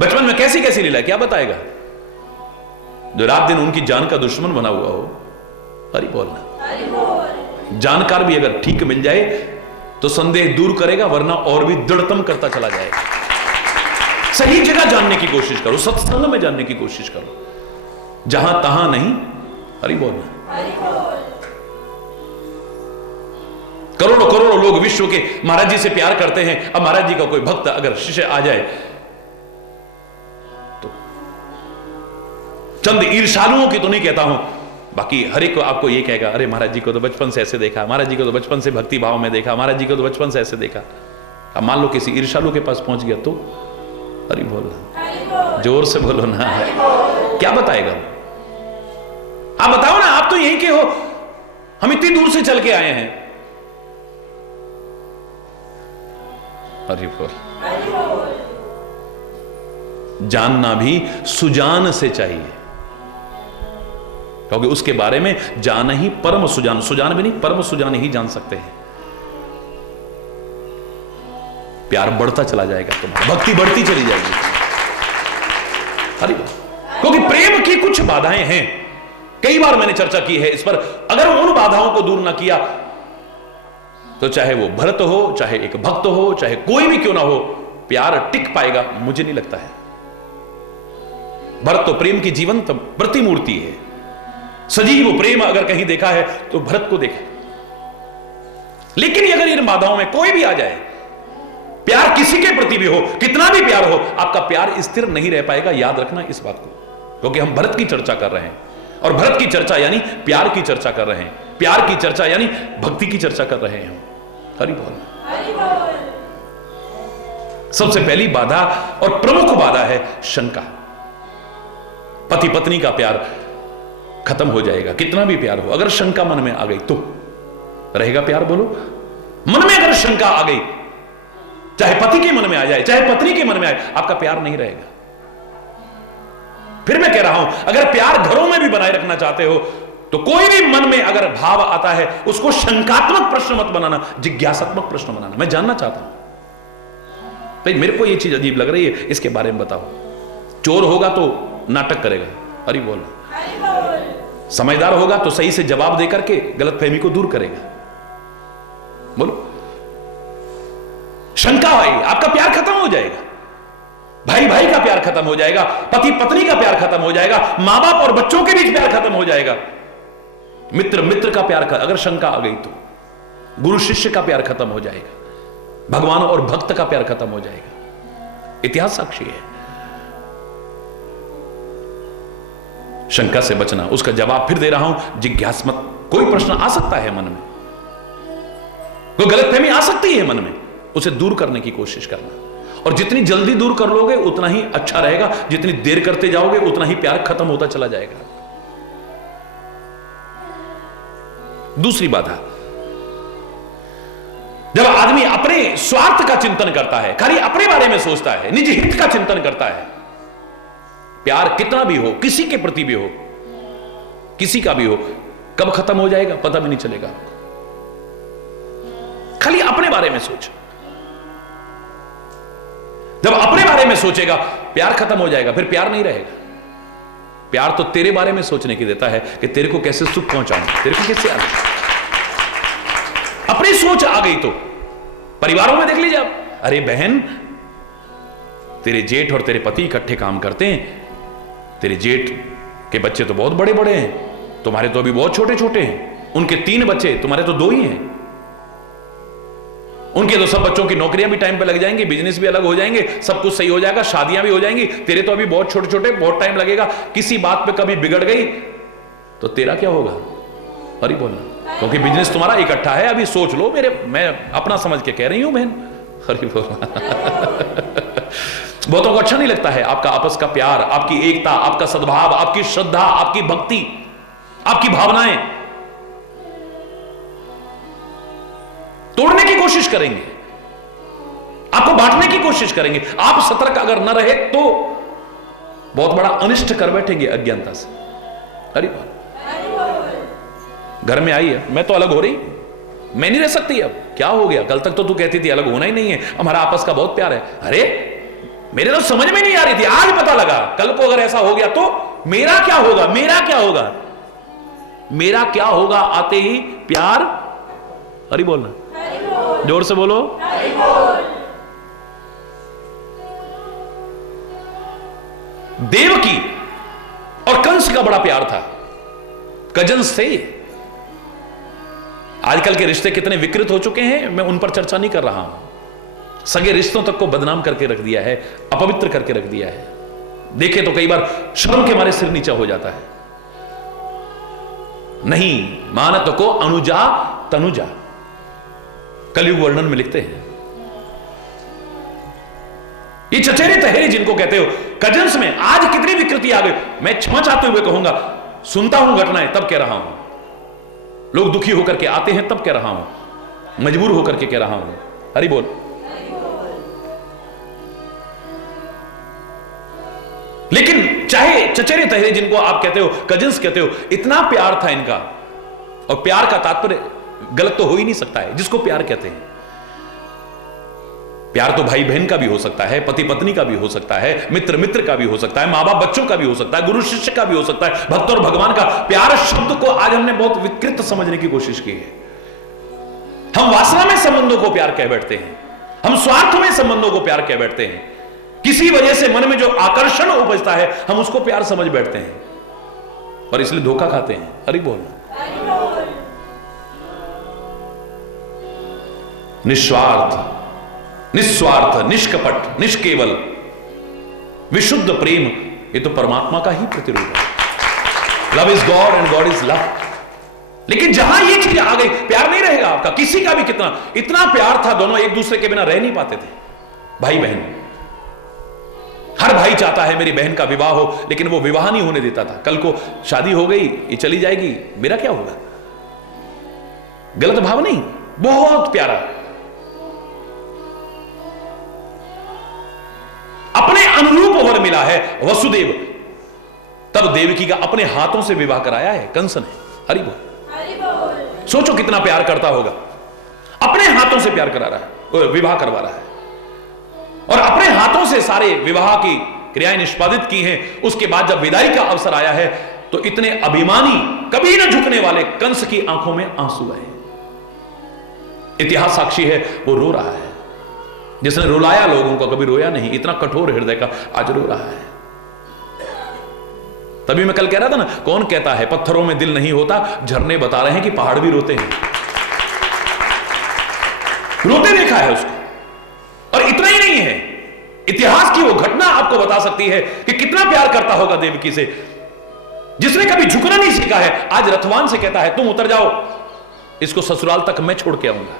बचपन में कैसी कैसी लीला, क्या बताएगा? जो रात दिन उनकी जान का दुश्मन बना हुआ हो, हरि बोलना। जानकार भी अगर ठीक मिल जाए तो संदेह दूर करेगा, वरना और भी दृढ़तम करता चला जाएगा। सही जगह जानने की कोशिश करो, सत्संग में जानने की कोशिश करो, जहां तहां नहीं। हरि बोलना। करोड़ों करोड़ों लोग विश्व के महाराज जी से प्यार करते हैं, अब महाराज जी का कोई भक्त अगर शिष्य आ जाए तो चंद ईर्ष्यालुओं की तो नहीं कहता हूं, बाकी हर एक को आपको ये कहेगा, अरे महाराज जी को तो बचपन से ऐसे देखा, महाराज जी को तो बचपन से भक्ति भाव में देखा, महाराज जी को तो बचपन से ऐसे देखा। अब मान लो किसी ईर्ष्यालु के पास पहुंच गया तो हरि बोल, जोर से बोलो ना, क्या बताएगा? आप बताओ ना, आप तो यहीं के हो, हम इतनी दूर से चल के आए हैं। हरि बोल। जानना भी सुजान से चाहिए, क्योंकि उसके बारे में जान ही परम सुजान, सुजान भी नहीं परम सुजान ही जान सकते हैं। प्यार बढ़ता चला जाएगा, तुम्हारी भक्ति बढ़ती चली जाएगी। अरे क्योंकि प्रेम की कुछ बाधाएं हैं, कई बार मैंने चर्चा की है इस पर। अगर उन बाधाओं को दूर ना किया तो चाहे वो भरत हो, चाहे एक भक्त हो, चाहे कोई भी क्यों ना हो, प्यार टिक पाएगा मुझे नहीं लगता है। भरत तो प्रेम की जीवंत प्रतिमूर्ति है, सजीव प्रेम अगर कहीं देखा है तो भरत को देखा। लेकिन अगर इन बाधाओं में कोई भी आ जाए, प्यार किसी के प्रति भी हो, कितना भी प्यार हो, आपका प्यार स्थिर नहीं रह पाएगा। याद रखना इस बात को, क्योंकि हम भरत की चर्चा कर रहे हैं, और भरत की चर्चा यानी प्यार की चर्चा कर रहे हैं, प्यार की चर्चा यानी भक्ति की चर्चा कर रहे हैं। हरि बोल। सबसे पहली बाधा और प्रमुख बाधा है शंका। पति पत्नी का प्यार खत्म हो जाएगा, कितना भी प्यार हो, अगर शंका मन में आ गई तो रहेगा प्यार? बोलो, मन में अगर शंका आ गई, चाहे पति के मन में आ जाए, चाहे पत्नी के मन में आए, आपका प्यार नहीं रहेगा। फिर मैं कह रहा हूं, अगर प्यार घरों में भी बनाए रखना चाहते हो तो कोई भी मन में अगर भाव आता है, उसको शंकात्मक प्रश्न मत बनाना, जिज्ञासात्मक प्रश्न बनाना। मैं जानना चाहता हूं भाई, मेरे को ये चीज अजीब लग रही है, इसके बारे में बताओ। चोर होगा तो नाटक करेगा, हरि बोल। समझदार होगा तो सही से जवाब देकर के गलतफहमी को दूर करेगा। बोलो, शंका भाई, आपका प्यार खत्म हो जाएगा, भाई भाई का प्यार खत्म हो जाएगा, पति पत्नी का प्यार खत्म हो जाएगा, मां बाप और बच्चों के बीच प्यार खत्म हो जाएगा, मित्र मित्र का प्यार अगर शंका आ गई तो गुरु शिष्य का प्यार खत्म हो जाएगा, भगवान और भक्त का प्यार खत्म हो जाएगा। इतिहास साक्षी है। शंका से बचना, उसका जवाब फिर दे रहा हूं, जिज्ञास्मत। कोई प्रश्न आ सकता है मन में, कोई गलतफहमी आ सकती है मन में, उसे दूर करने की कोशिश करना। और जितनी जल्दी दूर कर लोगे उतना ही अच्छा रहेगा, जितनी देर करते जाओगे उतना ही प्यार खत्म होता चला जाएगा। दूसरी बाधा, जब आदमी अपने स्वार्थ का चिंतन करता है, खाली अपने बारे में सोचता है, निज हित का चिंतन करता है, प्यार कितना भी हो, किसी के प्रति भी हो, किसी का भी हो, कब खत्म हो जाएगा पता भी नहीं चलेगा। खाली अपने बारे में सोच। जब अपने बारे में सोचेगा, प्यार खत्म हो जाएगा, फिर प्यार नहीं रहेगा। प्यार तो तेरे बारे में सोचने की देता है कि तेरे को कैसे सुख पहुंचाऊं, तेरे को कैसे आना। अपनी सोच आ गई तो परिवारों में देख लीजिए आप, अरे बहन तेरे जेठ और तेरे पति इकट्ठे काम करते हैं, तेरे जेठ के बच्चे तो बहुत बड़े बड़े हैं, तुम्हारे तो अभी बहुत छोटे छोटे हैं, उनके 3 बच्चे, तुम्हारे तो 2 ही हैं, उनके तो सब बच्चों की नौकरियां भी टाइम पे लग जाएंगी, बिजनेस भी अलग हो जाएंगे, सब कुछ सही हो जाएगा, शादियां भी हो जाएंगी, तेरे तो अभी बहुत छोटे छोटे, बहुत टाइम लगेगा, किसी बात पे कभी बिगड़ गई तो तेरा क्या होगा? अरे बोलना, क्योंकि बिजनेस तुम्हारा इकट्ठा है, अभी सोच लो, मैं अपना समझ के कह रही हूं बहन। अरे बोलना बहुतों को अच्छा नहीं लगता है आपका आपस का प्यार, आपकी एकता, आपका सद्भाव, आपकी श्रद्धा, आपकी भक्ति, आपकी भावनाएं तोड़ने की कोशिश करेंगे, आपको बांटने की कोशिश करेंगे। आप सतर्क अगर न रहे तो बहुत बड़ा अनिष्ट कर बैठेंगे अज्ञानता से। अरे घर में आई है, मैं तो अलग हो रही, मैं नहीं रह सकती, अब क्या हो गया? कल तक तो तू कहती थी अलग होना ही नहीं है, हमारा आपस का बहुत प्यार है। अरे मेरे तो समझ में नहीं आ रही थी, आज पता लगा। कल को अगर ऐसा हो गया तो मेरा क्या होगा? मेरा क्या होगा? मेरा क्या होगा आते ही प्यार। अरे बोलना, जोर से बोलो। देवकी और कंस का बड़ा प्यार था, कजन्स थे। आजकल के रिश्ते कितने विकृत हो चुके हैं, मैं उन पर चर्चा नहीं कर रहा हूं। सगे रिश्तों तक को बदनाम करके रख दिया है, अपवित्र करके रख दिया है। देखे तो कई बार शर्म के मारे सिर नीचा हो जाता है। नहीं मानत को अनुजा तनुजा, कलयुग वर्णन में लिखते हैं। ये चचेरे तहेरे जिनको कहते हो, कजन्स में आज कितनी विकृति आ गई। मैं क्षमा चाहते हुए कहूंगा, सुनता हूं घटनाएं तब कह रहा हूं, लोग दुखी होकर के आते हैं तब कह रहा हूं, मजबूर होकर के कह रहा हूं। हरि बोल। लेकिन चाहे चचेरे तहेरे जिनको आप कहते हो, कजिन्स कहते हो, इतना प्यार था इनका। और प्यार का तात्पर्य गलत तो हो ही नहीं सकता है जिसको प्यार कहते हैं। प्यार तो भाई बहन का भी हो सकता है, पति पत्नी का भी हो सकता है, मित्र मित्र का भी हो सकता है, मां बाप बच्चों का भी हो सकता है, गुरु शिष्य का भी हो सकता है, भक्त और भगवान का। प्यार शब्द को आज हमने बहुत विकृत समझने की कोशिश की है। हम वासना में संबंधों को प्यार कह बैठते हैं, हम स्वार्थ में संबंधों को प्यार कह बैठते हैं। किसी वजह से मन में जो आकर्षण उपजता है हम उसको प्यार समझ बैठते हैं और इसलिए धोखा खाते हैं। अरे बोलना, निस्वार्थ, निस्वार्थ, निष्कपट, निष्केवल, विशुद्ध प्रेम, ये तो परमात्मा का ही प्रतिरूप है। Love is God and God is love. लेकिन जहां ये चीज आ गई, प्यार नहीं रहेगा आपका किसी का भी। कितना इतना प्यार था, दोनों एक दूसरे के बिना रह नहीं पाते थे, भाई बहन। हर भाई चाहता है मेरी बहन का विवाह हो, लेकिन वो विवाह नहीं होने देता था। कल को शादी हो गई, ये चली जाएगी, मेरा क्या होगा? गलत भाव नहीं, बहुत प्यारा। अपने अनुरूप वर मिला है वसुदेव, तब देवकी का अपने हाथों से विवाह कराया है कंस ने। हरि बोल। सोचो कितना प्यार करता होगा, अपने हाथों से प्यार करा रहा है, विवाह करवा रहा है, और अपने हाथों से सारे विवाह की क्रियाएं निष्पादित की हैं। उसके बाद जब विदाई का अवसर आया है तो इतने अभिमानी, कभी न झुकने वाले कंस की आंखों में आंसू आए। इतिहास साक्षी है, वो रो रहा है। जिसने रुलाया लोगों को, कभी रोया नहीं, इतना कठोर हृदय का, आज रो रहा है। तभी मैं कल कह रहा था ना, कौन कहता है पत्थरों में दिल नहीं होता? झरने बता रहे हैं कि पहाड़ भी रोते हैं। रोते देखा है उसको। और इतना ही नहीं है, इतिहास की वो घटना आपको बता सकती है कि कितना प्यार करता होगा देवकी से। जिसने कभी झुकना नहीं सीखा है, आज रथवान से कहता है तुम उतर जाओ, इसको ससुराल तक मैं छोड़ के आऊंगा,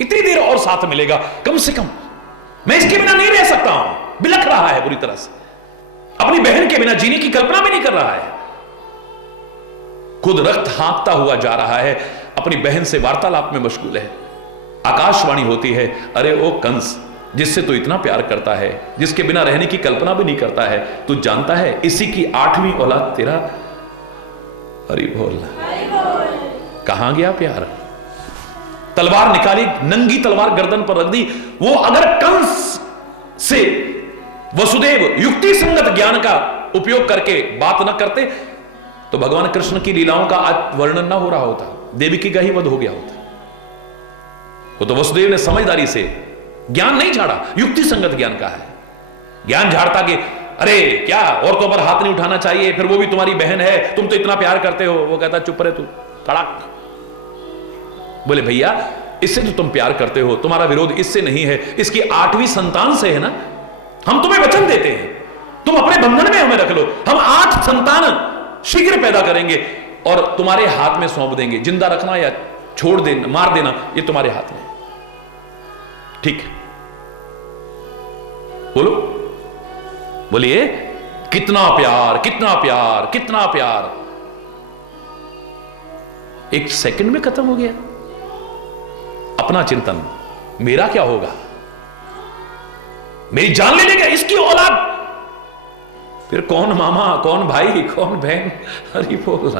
इतनी देर और साथ मिलेगा कम से कम, मैं इसके बिना नहीं रह सकता हूं। बिलख रहा है बुरी तरह से, अपनी बहन के बिना जीने की कल्पना भी नहीं कर रहा है। खुद रक्त हाँकता हुआ जा रहा है, अपनी बहन से वार्तालाप में मशगूल है। आकाशवाणी होती है, अरे ओ कंस, जिससे तू इतना प्यार करता है, जिसके बिना रहने की कल्पना भी नहीं करता है, तू जानता है इसी की 8वीं औलाद तेरा। अरे बोल, कहां गया प्यार? तलवार निकाली, नंगी तलवार गर्दन पर रख दी। वो अगर कंस से वसुदेव युक्ति संगत ज्ञान का उपयोग करके बात न करते तो भगवान कृष्ण की लीलाओं का आज वर्णन ना हो रहा होता, देवकी का ही वध हो गया होता। वो तो वसुदेव ने समझदारी से ज्ञान नहीं झाड़ा, युक्ति संगत ज्ञान का है। ज्ञान झाड़ता कि अरे क्या औरतों पर हाथ नहीं उठाना चाहिए, फिर वो भी तुम्हारी बहन है, तुम तो इतना प्यार करते हो। वो कहता चुप रहे तू, तड़ाक। बोले भैया इससे तो तुम प्यार करते हो, तुम्हारा विरोध इससे नहीं है, इसकी 8वीं संतान से है ना। हम तुम्हें वचन देते हैं, तुम अपने बंधन में हमें रख लो, हम 8 संतान शीघ्र पैदा करेंगे और तुम्हारे हाथ में सौंप देंगे। जिंदा रखना या छोड़ देना, मार देना, ये तुम्हारे हाथ में। ठीक है, बोलो, बोलिए कितना प्यार, कितना प्यार, कितना प्यार। 1 सेकंड में खत्म हो गया। अपना चिंतन, मेरा क्या होगा, मेरी जान ले लेगा इसकी औलाद, फिर कौन मामा, कौन भाई, कौन बहन। हरि बोल।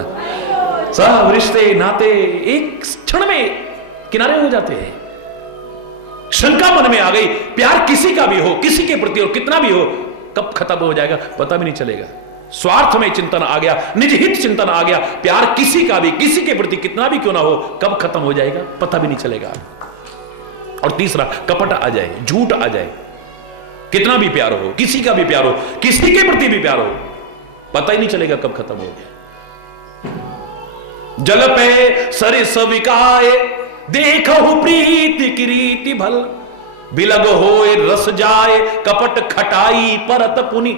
सब रिश्ते नाते एक क्षण में किनारे हो जाते हैं। शंका मन में आ गई, प्यार किसी का भी हो, किसी के प्रति और कितना भी हो, कब खत्म हो जाएगा पता भी नहीं चलेगा। स्वार्थ में चिंतन आ गया, निजहित चिंतन आ गया, प्यार किसी का भी, किसी के प्रति कितना भी क्यों ना हो, कब खत्म हो जाएगा पता भी नहीं चलेगा। और तीसरा, कपट आ जाए, झूठ आ जाए। कितना भी प्यार हो, किसी का भी प्यार हो, किसी के प्रति भी प्यार हो, पता ही नहीं चलेगा कब खत्म हो गया। जल पे सरिस विकाए, देखो प्रीति की रीति भल, बिलग होए रस जाए, कपट खटाई परत पुनि।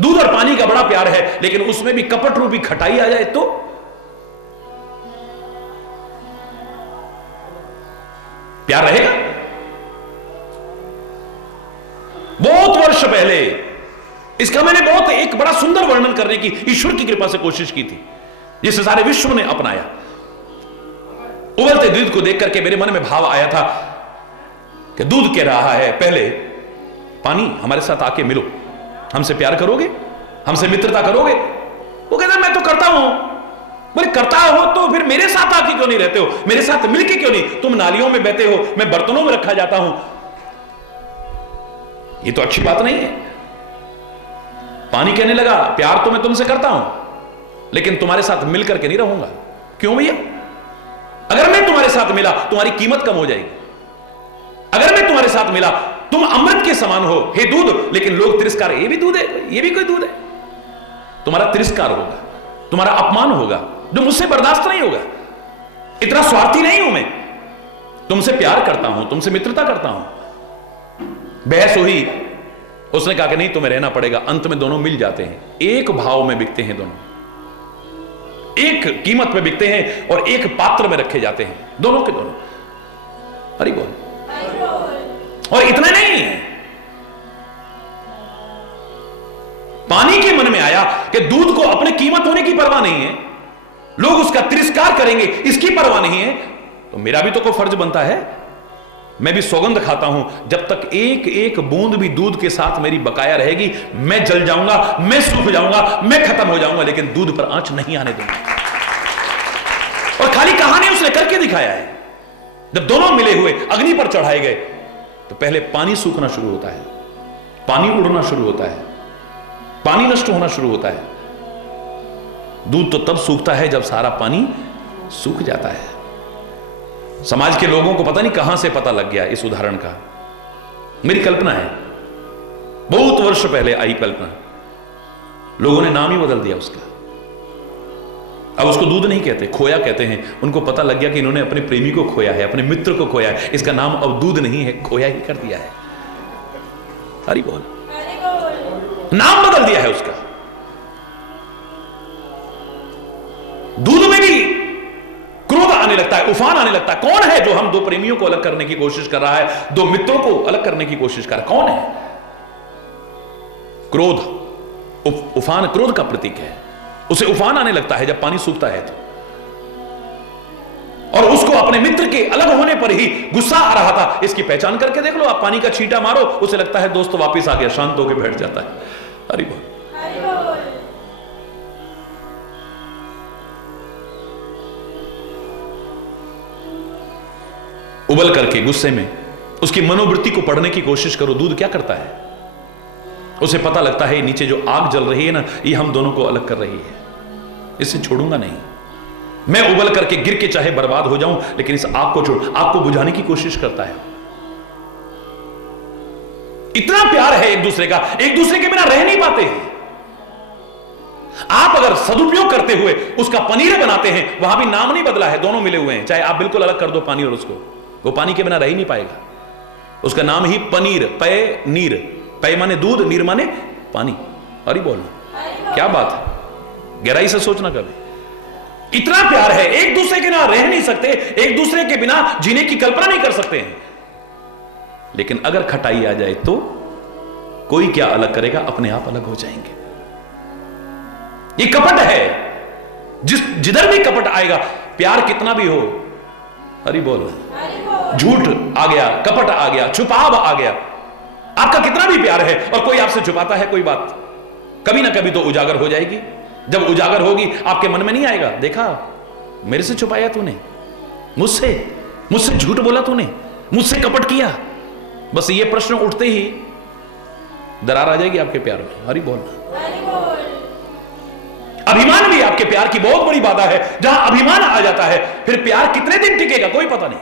दूध और पानी का बड़ा प्यार है, लेकिन उसमें भी कपट रूपी खटाई आ जाए तो प्यार रहेगा? बहुत वर्ष पहले इसका मैंने बहुत एक बड़ा सुंदर वर्णन करने की ईश्वर की कृपा से कोशिश की थी, जिसे सारे विश्व ने अपनाया। उबलते दूध को देख करके मेरे मन में भाव आया था कि दूध कह रहा है, पहले पानी हमारे साथ आके मिलो, हमसे प्यार करोगे, हमसे मित्रता करोगे? वो कहता मैं तो करता हूं। बोले करता हो तो फिर मेरे साथ आके क्यों नहीं रहते हो, मेरे साथ मिलके क्यों नहीं? तुम नालियों में बहते हो, मैं बर्तनों में रखा जाता हूं, ये तो अच्छी बात नहीं है। पानी कहने लगा, प्यार तो मैं तुमसे करता हूं, लेकिन तुम्हारे साथ मिलकर के नहीं रहूंगा। क्यों भैया? अगर मैं तुम्हारे साथ मिला तुम्हारी कीमत कम हो जाएगी। अगर मैं तुम्हारे साथ मिला, तुम अमृत के समान हो हे दूध, लेकिन लोग तिरस्कार, ये भी दूध है, ये भी कोई दूध है। तुम्हारा तिरस्कार होगा, तुम्हारा अपमान होगा, जो मुझसे बर्दाश्त नहीं होगा। इतना स्वार्थी नहीं हूं मैं, तुमसे प्यार करता हूं, तुमसे मित्रता करता हूं। बहस हुई, उसने कहा कि नहीं तुम्हें रहना पड़ेगा। अंत में दोनों मिल जाते हैं, एक भाव में बिकते हैं दोनों, एक कीमत में बिकते हैं और एक पात्र में रखे जाते हैं, दोनों के दोनों। हरि बोल। और इतना नहीं है, पानी के मन में आया कि दूध को अपने कीमत होने की परवाह नहीं है, लोग उसका तिरस्कार करेंगे इसकी परवाह नहीं है, तो मेरा भी तो कोई फर्ज बनता है। मैं भी सौगंध खाता हूं, जब तक एक एक बूंद भी दूध के साथ मेरी बकाया रहेगी, मैं जल जाऊंगा, मैं सूख जाऊंगा, मैं खत्म हो जाऊंगा, लेकिन दूध पर आंच नहीं आने दूंगा। और खाली कहानी उसने करके दिखाया है। जब दोनों मिले हुए अग्नि पर चढ़ाए गए, तो पहले पानी सूखना शुरू होता है, पानी उड़ना शुरू होता है, पानी नष्ट होना शुरू होता है। दूध तो तब सूखता है जब सारा पानी सूख जाता है। समाज के लोगों को पता नहीं कहां से पता लग गया इस उदाहरण का। मेरी कल्पना है, बहुत वर्ष पहले आई कल्पना, लोगों ने नाम ही बदल दिया उसका। अब उसको दूध नहीं कहते, खोया कहते हैं। उनको पता लग गया कि इन्होंने अपने प्रेमी को खोया है, अपने मित्र को खोया है, इसका नाम अब दूध नहीं है, खोया ही कर दिया है। हरि बोल। नाम बदल दिया है उसका। दूध में भी क्रोध आने लगता है, उफान आने लगता है। कौन है जो हम दो प्रेमियों को अलग करने की कोशिश कर रहा है, दो मित्रों को अलग करने की कोशिश कर रहा है? कौन है? क्रोध। उफान क्रोध का प्रतीक है। उसे उफान आने लगता है जब पानी सूखता है तो। और उसको अपने मित्र के अलग होने पर ही गुस्सा आ रहा था। इसकी पहचान करके देख लो, आप पानी का छींटा मारो, उसे लगता है दोस्त वापिस आ गया, शांत होकर बैठ जाता है। हरि बोल। उबल करके गुस्से में उसकी मनोवृत्ति को पढ़ने की कोशिश करो। दूध क्या करता है? उसे पता लगता है नीचे जो आग जल रही है ना, ये हम दोनों को अलग कर रही है, इसे छोड़ूंगा नहीं। मैं उबल करके गिर के चाहे बर्बाद हो जाऊं, लेकिन इस आग को छोड़, आग को बुझाने की कोशिश करता है। इतना प्यार है एक दूसरे का, एक दूसरे के बिना रह नहीं पाते हैं। आप अगर सदुपयोग करते हुए उसका पनीर बनाते हैं, वहां भी नाम नहीं बदला है, दोनों मिले हुए हैं। चाहे आप बिल्कुल अलग कर दो पानी और उसको, वो पानी के बिना रह ही नहीं पाएगा। उसका नाम ही पनीर, पय नीर, पय माने दूध, नीर माने पानी। अरे बोलना क्या बात है, गहराई से सोचना कभी। इतना प्यार है, एक दूसरे के बिना रह नहीं सकते, एक दूसरे के बिना जीने की कल्पना नहीं कर सकते हैं। लेकिन अगर खटाई आ जाए तो कोई क्या अलग करेगा, अपने आप अलग हो जाएंगे। ये कपट है, जिधर भी कपट आएगा, प्यार कितना भी हो, अरे बोल, झूठ आ गया, कपट आ गया, छुपाव आ गया। आपका कितना भी प्यार है और कोई आपसे छुपाता है कोई बात, कभी ना कभी तो उजागर हो जाएगी। जब उजागर होगी, आपके मन में नहीं आएगा, देखा मेरे से छुपाया तूने, मुझसे झूठ बोला तूने, मुझसे कपट किया। बस ये प्रश्न उठते ही दरार आ जाएगी आपके प्यार में। हरि बोल। अभिमान भी आपके प्यार की बहुत बड़ी बाधा है। जहां अभिमान आ जाता है, फिर प्यार कितने दिन टिकेगा कोई पता नहीं,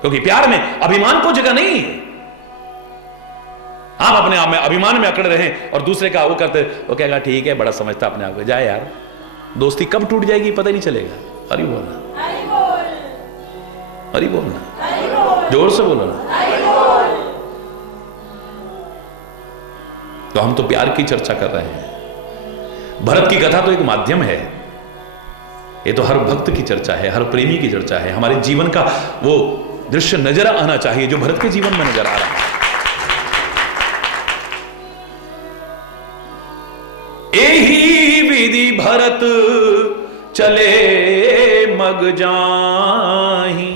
क्योंकि प्यार में अभिमान को जगह नहीं है। आप अपने आप में अभिमान में अकड़ रहे और दूसरे का वो करते, वो कहेगा ठीक है, बड़ा समझता अपने आप को, जाए यार, दोस्ती कब टूट जाएगी पता नहीं चलेगा। हरि बोलना, हरि बोलना, जोर से बोलो ना। तो हम तो प्यार की चर्चा कर रहे हैं। भरत की कथा तो एक माध्यम है, ये तो हर भक्त की चर्चा है, हर प्रेमी की चर्चा है। हमारे जीवन का वो दृश्य नजर आना चाहिए जो भरत के जीवन में नजर आ रहा है। एही विधि भरत चले मग जाहि,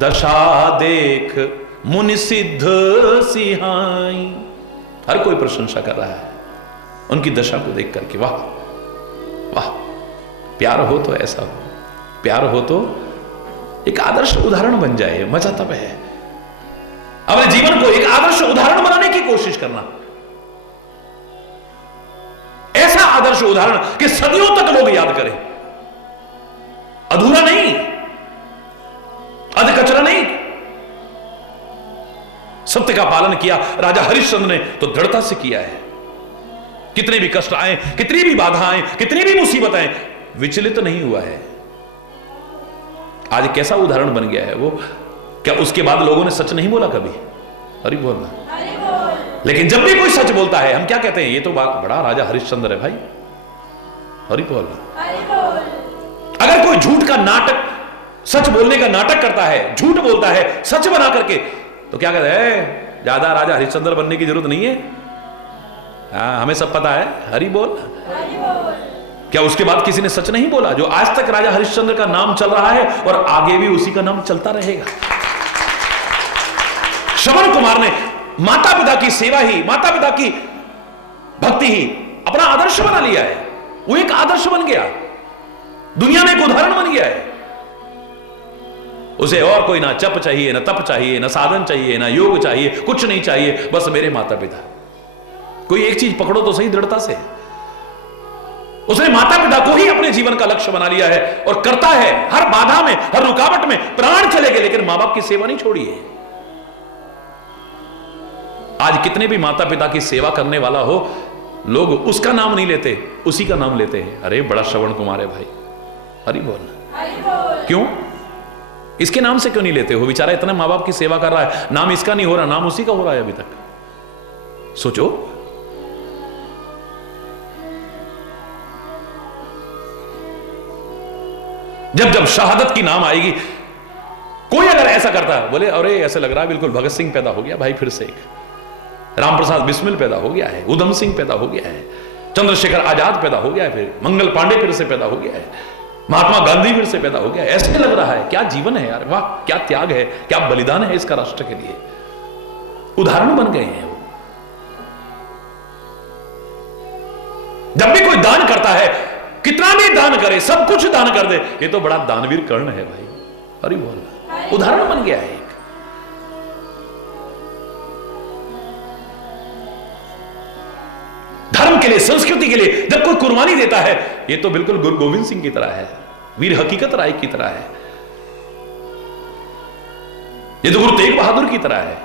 दशा देख मुनि सिद्ध सिहाई। हर कोई प्रशंसा कर रहा है उनकी दशा को देख करके, वाह वाह, प्यार हो तो ऐसा हो, प्यार हो तो एक आदर्श उदाहरण बन जाए, मजा तब है। अपने जीवन को एक आदर्श उदाहरण बनाने की कोशिश करना, ऐसा आदर्श उदाहरण कि सदियों तक लोग याद करें, अधूरा नहीं, अधकचरा नहीं। सत्य का पालन किया राजा हरिश्चंद्र ने तो दृढ़ता से किया है। कितने भी कष्ट आए, कितनी भी बाधा आए, कितनी भी मुसीबत आए, विचलित नहीं हुआ है। आज कैसा उदाहरण बन गया है वो। क्या उसके बाद लोगों ने सच नहीं बोला कभी? हरि बोलना। लेकिन जब भी कोई सच बोलता है, हम क्या कहते हैं, ये तो बड़ा राजा हरिश्चंद्र है भाई। हरि बोलना। अगर कोई झूठ का नाटक, सच बोलने का नाटक करता है, झूठ बोलता है सच बना करके, तो क्या कहते हैं, ज्यादा राजा हरिश्चंद्र बनने की जरूरत नहीं है, हमें सब पता है। हरि बोल। क्या उसके बाद किसी ने सच नहीं बोला? जो आज तक राजा हरिश्चंद्र का नाम चल रहा है और आगे भी उसी का नाम चलता रहेगा। श्रवण कुमार ने माता पिता की सेवा ही, माता पिता की भक्ति ही अपना आदर्श बना लिया है। वो एक आदर्श बन गया, दुनिया में एक उदाहरण बन गया है। उसे और कोई ना जप चाहिए, ना तप चाहिए, ना साधन चाहिए, ना योग चाहिए, कुछ नहीं चाहिए, बस मेरे माता पिता। कोई एक चीज पकड़ो तो सही दृढ़ता से। उसने माता पिता को ही अपने जीवन का लक्ष्य बना लिया है और करता है हर बाधा में, हर रुकावट में, प्राण चले गए लेकिन मां बाप की सेवा नहीं छोड़ी है। आज कितने भी माता पिता की सेवा करने वाला हो, लोग उसका नाम नहीं लेते, उसी का नाम लेते हैं। अरे बड़ा श्रवण कुमार है भाई। हरि बोल। क्यों? इसके नाम से क्यों नहीं लेते हो? बेचारा इतना मां बाप की सेवा कर रहा है, नाम इसका नहीं हो रहा, नाम उसी का हो रहा है अभी तक। सोचो। जब जब शहादत की नाम आएगी, कोई अगर ऐसा करता है, बोले अरे ऐसे लग रहा है बिल्कुल भगत सिंह पैदा हो गया भाई, फिर से एक राम प्रसाद बिस्मिल पैदा हो गया है, उधम सिंह पैदा हो गया है, चंद्रशेखर आजाद पैदा हो गया है, फिर मंगल पांडे फिर से पैदा हो गया है, महात्मा गांधी फिर से पैदा हो गया है। ऐसे लग रहा है। क्या जीवन है यार, वाह क्या त्याग है, क्या बलिदान है इसका राष्ट्र के लिए। उदाहरण बन गए हैं वो। जब भी कोई दान करता है, कितना भी दान करे, सब कुछ दान कर दे, ये तो बड़ा दानवीर कर्ण है भाई। अरे बोल, उदाहरण बन गया है एक। धर्म के लिए, संस्कृति के लिए जब कोई कुर्बानी देता है, ये तो बिल्कुल गुरु गोविंद सिंह की तरह है, वीर हकीकत राय की तरह है, ये तो गुरु तेग बहादुर की तरह है,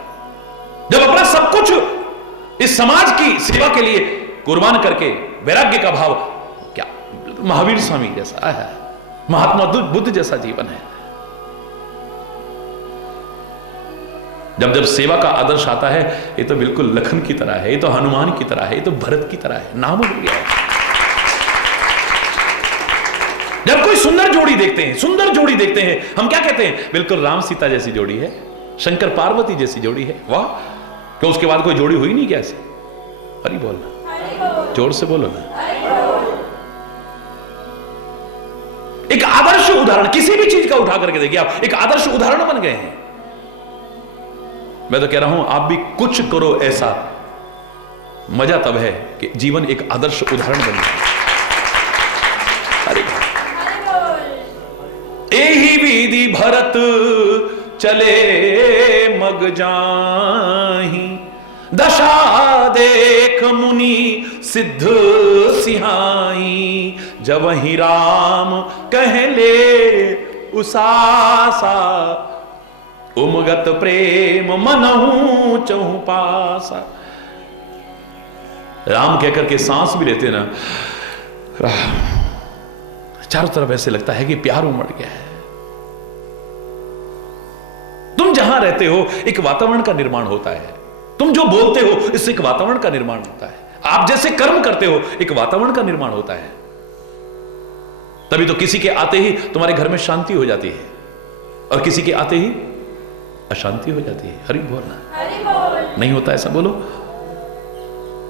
जब अपना सब कुछ इस समाज की सेवा के लिए कुर्बान करके वैराग्य का भाव, क्या महावीर स्वामी जैसा है, महात्मा बुद्ध जैसा जीवन है। जब जब सेवा का आदर्श आता है, ये तो बिल्कुल लखन की तरह है, ये तो हनुमान की तरह है, ये तो भरत की तरह है, नाम भूल गया है। जब कोई सुंदर जोड़ी देखते हैं, सुंदर जोड़ी देखते हैं, हम क्या कहते हैं? बिल्कुल राम सीता जैसी जोड़ी है, शंकर पार्वती जैसी जोड़ी है। वाह, क्या उसके बाद कोई जोड़ी हुई नहीं? कैसे? हरि बोलना, जोर से बोलो ना। एक आदर्श उदाहरण, किसी भी चीज का उठा करके देखिए आप, एक आदर्श उदाहरण बन गए हैं। मैं तो कह रहा हूं, आप भी कुछ करो ऐसा, मजा तब है कि जीवन एक आदर्श उदाहरण बन जाए। एही विधि भरत चले मग जाही, दशा देख मुनि सिद्ध सिहाई, जब ही राम कह ले उसासा, उमगत प्रेम मनहु चहु पासा। राम कहकर के सांस भी लेते ना, चारों तरफ ऐसे लगता है कि प्यार उमड़ गया है। तुम जहां रहते हो एक वातावरण का निर्माण होता है, तुम जो बोलते हो इससे एक वातावरण का निर्माण होता है, आप जैसे कर्म करते हो एक वातावरण का निर्माण होता है। तभी तो किसी के आते ही तुम्हारे घर में शांति हो जाती है और किसी के आते ही अशांति हो जाती है। हरि बोलना, नहीं होता ऐसा? बोलो।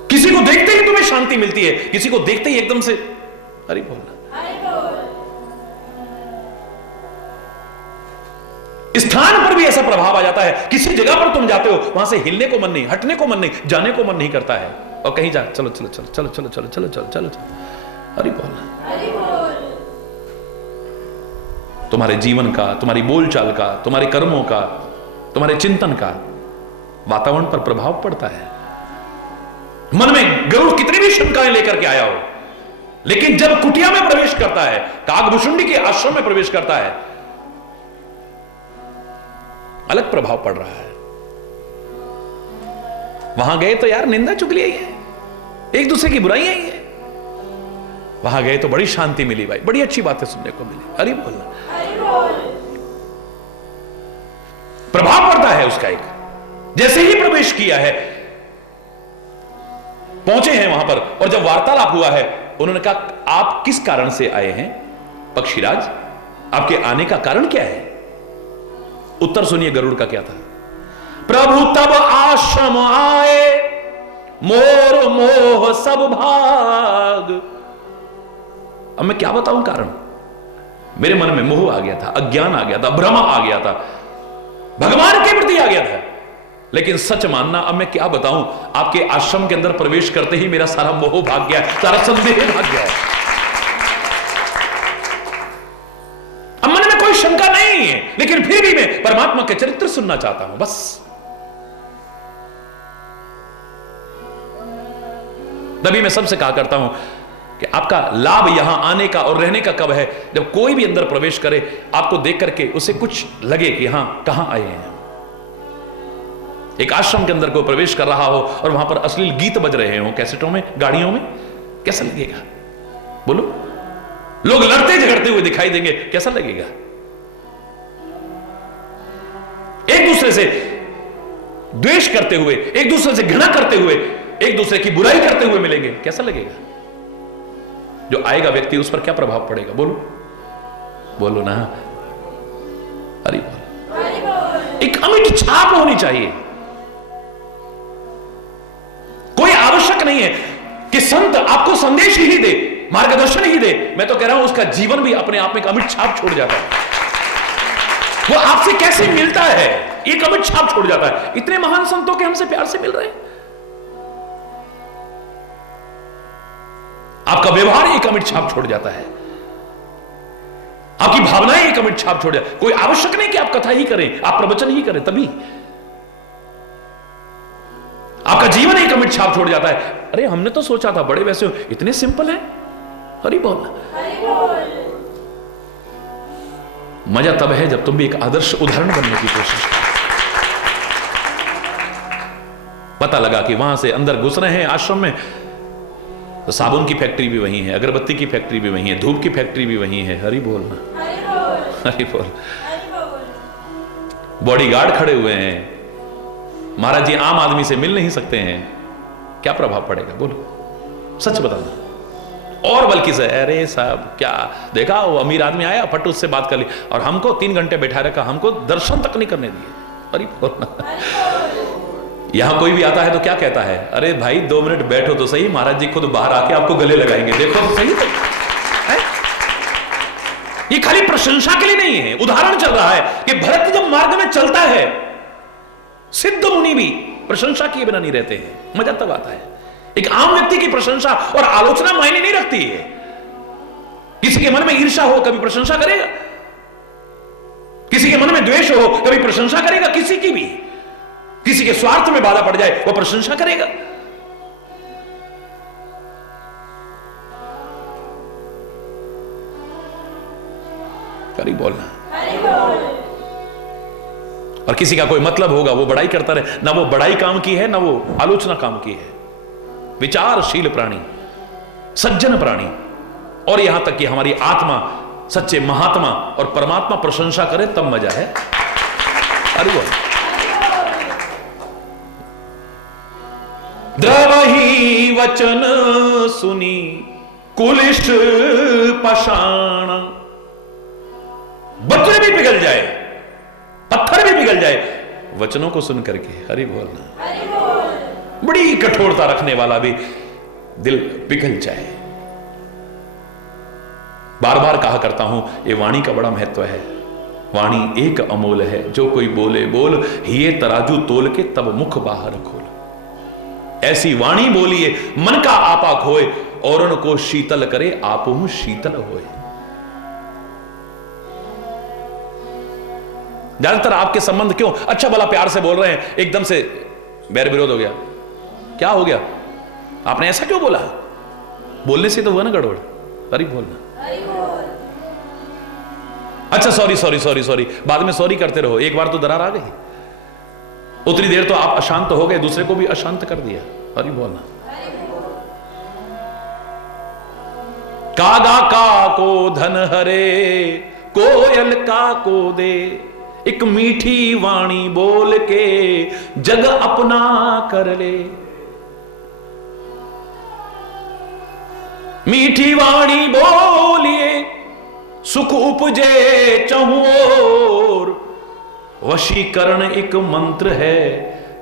किसी को देखते ही तुम्हें शांति मिलती है, किसी को देखते ही एकदम से हरि बोलना। स्थान पर भी ऐसा प्रभाव आ जाता है, किसी जगह पर तुम जाते हो वहां से हिलने को मन नहीं, हटने को मन नहीं, जाने को मन नहीं करता है, और कहीं जा चलो चलो चलो चलो चलो चलो चलो चलो चलो चलो। हरि बोलना। तुम्हारे जीवन का, तुम्हारी बोलचाल का, तुम्हारे कर्मों का, तुम्हारे चिंतन का वातावरण पर प्रभाव पड़ता है। मन में गरुड़ कितनी भी शंकाएं लेकर के आया हो, लेकिन जब कुटिया में प्रवेश करता है, काकभुशुंडी के आश्रम में प्रवेश करता है, अलग प्रभाव पड़ रहा है। वहां गए तो यार निंदा चुगली ही है, एक दूसरे की बुराइयां ही है। वहां गए तो बड़ी शांति मिली भाई, बड़ी अच्छी बातें सुनने को मिली। हरि बोलना। प्रभाव पड़ता है उसका एक। जैसे ही प्रवेश किया है, पहुंचे हैं वहां पर, और जब वार्तालाप हुआ है, उन्होंने कहा आप किस कारण से आए हैं पक्षीराज, आपके आने का कारण क्या है? उत्तर सुनिए गरुड़ का क्या था। प्रभु तब आश्रम आए, मोर मोह सब भाग। अब मैं क्या बताऊं कारण? मेरे मन में मोह आ गया था, अज्ञान आ गया था, भ्रम आ गया था, भगवान के प्रति आ गया था। लेकिन सच मानना, अब मैं क्या बताऊं, आपके आश्रम के अंदर प्रवेश करते ही मेरा सारा मोह भाग गया, सारा संदेह भाग गया। अब मन में कोई शंका नहीं है, लेकिन फिर भी मैं परमात्मा के चरित्र सुनना चाहता हूं, बस। तभी मैं सबसे कहा करता हूं कि आपका लाभ यहां आने का और रहने का कब है? जब कोई भी अंदर प्रवेश करे, आपको देख करके उसे कुछ लगे कि हां, कहां आए हैं। एक आश्रम के अंदर कोई प्रवेश कर रहा हो और वहां पर अश्लील गीत बज रहे हो कैसेटों में, गाड़ियों में, कैसा लगेगा? बोलो। लोग लड़ते झगड़ते हुए दिखाई देंगे, कैसा लगेगा? एक दूसरे से द्वेष करते हुए, एक दूसरे से घृणा करते हुए, एक दूसरे की बुराई करते हुए मिलेंगे, कैसा लगेगा? जो आएगा व्यक्ति, उस पर क्या प्रभाव पड़ेगा? बोलो, बोलो ना। हरि बोल। एक अमिट छाप होनी चाहिए। कोई आवश्यक नहीं है कि संत आपको संदेश ही दे, मार्गदर्शन ही दे। मैं तो कह रहा हूं उसका जीवन भी अपने आप में एक अमिट छाप छोड़ जाता है। वो आपसे कैसे मिलता है, एक अमिट छाप छोड़ जाता है। इतने महान संतों के हमसे प्यार से मिल रहे हैं, आपका व्यवहार एक अमिट छाप छोड़ जाता है, आपकी भावनाएं एक अमिट छाप छोड़ जाती है। कोई आवश्यक नहीं कि आप कथा ही करें, आप प्रवचन ही करें, तभी आपका जीवन एक अमिट छाप छोड़ जाता है। अरे हमने तो सोचा था बड़े वैसे हो, इतने सिंपल है। हरि बोल। मजा तब है जब तुम भी एक आदर्श उदाहरण बनने की कोशिश करो। पता लगा कि वहां से अंदर घुस रहे हैं आश्रम में, तो साबुन की फैक्ट्री भी वही है, अगरबत्ती की फैक्ट्री भी वही है, धूप की फैक्ट्री भी वही है। हरि बोल ना, हरि बोल। बॉडीगार्ड खड़े हुए हैं, महाराज जी आम आदमी से मिल नहीं सकते हैं, क्या प्रभाव पड़ेगा? बोलो, सच बताना। और बल्कि से अरे साहब क्या देखा, वो अमीर आदमी आया, फट उससे बात कर ली, और हमको 3 घंटे बैठा रखा, हमको दर्शन तक नहीं करने दिए। अरे यहां कोई भी आता है तो क्या कहता है? अरे भाई 2 मिनट बैठो तो सही, महाराज जी खुद बाहर आके आपको गले लगाएंगे, देखो तो सही। है? ये खाली प्रशंसा के लिए नहीं है, उदाहरण चल रहा है कि भरत जब मार्ग में चलता है, सिद्ध मुनि भी प्रशंसा किए बिना नहीं रहते हैं। मजा तब आता है। एक आम व्यक्ति की प्रशंसा और आलोचना मायने नहीं रखती है। किसी के मन में ईर्ष्या हो, कभी प्रशंसा करेगा? किसी के मन में द्वेष हो, कभी प्रशंसा करेगा? किसी की भी, किसी के स्वार्थ में बाधा पड़ जाए, वो प्रशंसा करेगा? करीब बोलना। और किसी का कोई मतलब होगा, वो बड़ाई करता रहे, ना वो बड़ाई काम की है, ना वो आलोचना काम की है। विचारशील प्राणी, सज्जन प्राणी, और यहां तक कि हमारी आत्मा, सच्चे महात्मा और परमात्मा प्रशंसा करे तब मजा है। अरे वो द्रवही वचन सुनी कुलिश पाषाण, वज्र भी पिघल जाए, पत्थर भी पिघल जाए वचनों को सुन करके। हरि बोलना। बड़ी कठोरता रखने वाला भी दिल पिघल जाए। बार बार कहा करता हूं, ये वाणी का बड़ा महत्व है। वाणी एक अमोल है, जो कोई बोले बोल, हिये तराजू तोल के तब मुख बाहर खोल। ऐसी वाणी बोलिए मन का आपा खोए, औरन को शीतल करे आपहु शीतल होए। ज्यादातर आपके संबंध क्यों अच्छा भला प्यार से बोल रहे हैं, एकदम से बैर विरोध हो गया? क्या हो गया? आपने ऐसा क्यों बोला? बोलने से तो हुआ ना गड़बड़। अरे बोलना। अच्छा सॉरी सॉरी सॉरी सॉरी, बाद में सॉरी करते रहो, एक बार तो दरार आ गई, उतनी देर तो आप अशांत हो गए, दूसरे को भी अशांत कर दिया। अरे बोलना। कागा का को धन हरे, कोयल का को दे, एक मीठी वाणी बोल के जग अपना कर ले। मीठी वाणी बोलिए सुख उपजे चहुओर, वशीकरण एक मंत्र है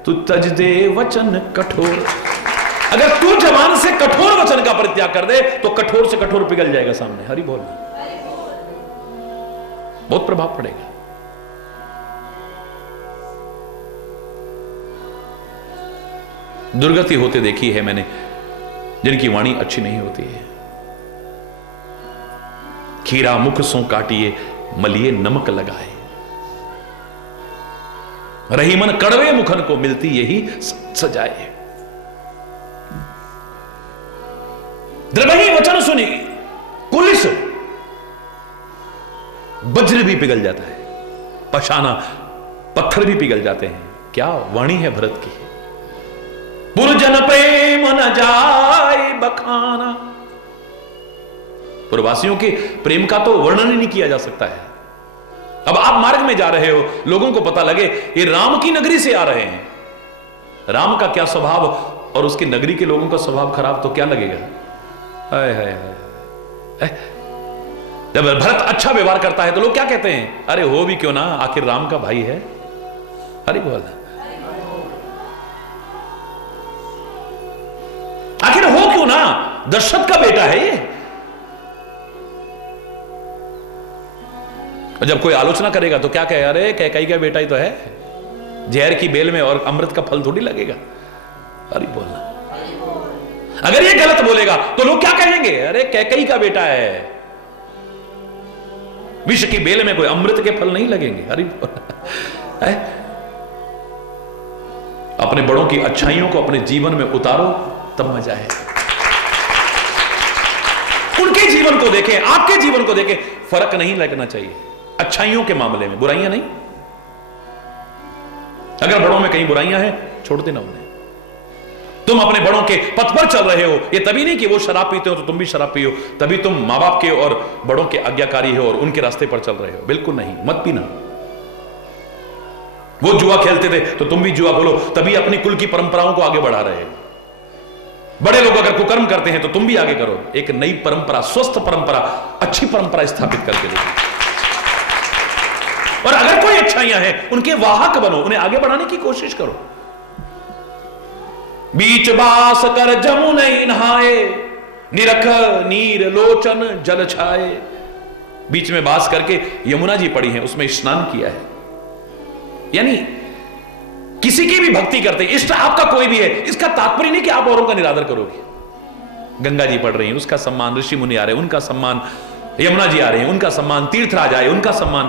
तू तज दे वचन कठोर। अगर तू जबान से कठोर वचन का परित्याग कर दे तो कठोर से कठोर पिघल जाएगा सामने। हरि बोलना। बहुत प्रभाव पड़ेगा। दुर्गति होते देखी है मैंने, जिनकी वाणी अच्छी नहीं होती है। खीरा मुख सो काटिए, मलिए नमक लगाए, रही मन कड़वे मुखन को मिलती यही सजाए। द्रवही वचन सुनी कुलिस, वज्र भी पिघल जाता है, पशाना पत्थर भी पिघल जाते हैं। क्या वाणी है भरत की। पुरजन प्रेम न जाए बखाना। पूर्ववासियों के प्रेम का तो वर्णन ही नहीं किया जा सकता है। अब आप मार्ग में जा रहे हो, लोगों को पता लगे ये राम की नगरी से आ रहे हैं, राम का क्या स्वभाव और उसकी नगरी के लोगों का स्वभाव खराब, तो क्या लगेगा? हाय हाय हाय। जब भरत अच्छा व्यवहार करता है तो लोग क्या कहते हैं? अरे हो भी क्यों ना, आखिर राम का भाई है। अरे बोल, आखिर हो क्यों ना, दशरथ का बेटा है ये। जब कोई आलोचना करेगा तो क्या कहे? अरे कैकेयी का बेटा ही तो है, जहर की बेल में और अमृत का फल थोड़ी लगेगा। अरे बोलना। अगर ये गलत बोलेगा तो लोग क्या कहेंगे? अरे कैकेयी का बेटा है, विष की बेल में कोई अमृत के फल नहीं लगेंगे। अरे अपने बड़ों की अच्छाइयों को अपने जीवन में उतारो, तब मजा है। उनके जीवन को देखें, आपके जीवन को देखें, फर्क नहीं लगना चाहिए अच्छाइयों के मामले में, बुराइयां नहीं। अगर बड़ों में कहीं बुराइयां हैं, छोड़ देना उन्हें। तुम अपने बड़ों के पथ पर चल रहे हो, ये तभी नहीं कि वो शराब पीते हो तो तुम भी शराब पियो, तभी तुम मां बाप के और बड़ों के आज्ञाकारी हो और उनके रास्ते पर चल रहे हो। बिल्कुल नहीं, मत पीना। वो जुआ खेलते थे तो तुम भी जुआ खोलो, तभी अपनी कुल की परंपराओं को आगे बढ़ा रहे हो। बड़े लोग अगर कुकर्म करते हैं तो तुम भी आगे करो, एक नई परंपरा, स्वस्थ परंपरा, अच्छी परंपरा स्थापित करके दो। और अगर कोई अच्छाइयां हैं, उनके वाहक बनो, उन्हें आगे बढ़ाने की कोशिश करो। बीच बास कर जमुने नहाए, निरख नीर लोचन जल छाए। बीच में बास करके यमुना जी पड़ी है, उसमें स्नान किया है। यानी किसी की भी भक्ति करते, इष्ट आपका कोई भी है, इसका तात्पर्य नहीं कि आप औरों का निरादर करोगे। गंगा जी पढ़ रही हैं, उसका सम्मान, ऋषि मुनि आ रहे हैं, उनका सम्मान, यमुना जी आ रहे हैं, उनका सम्मान, तीर्थराज आए, उनका सम्मान।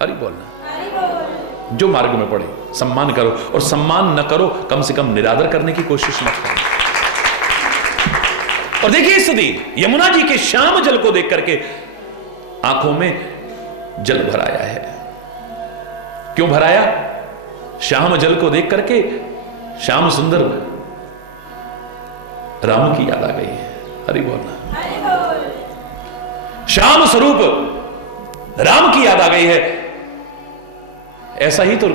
अरे बोलना, जो मार्ग में पड़े सम्मान करो, और सम्मान न करो कम से कम निरादर करने की कोशिश मत करो। और देखिए स्थिति, यमुना जी के श्याम जल को देख करके आंखों में जल भराया है। क्यों भराया? श्याम जल को देख करके श्याम सुंदर राम की याद आ गई है। हरि बोलना, श्याम स्वरूप राम की याद आ गई है। ऐसा ही तो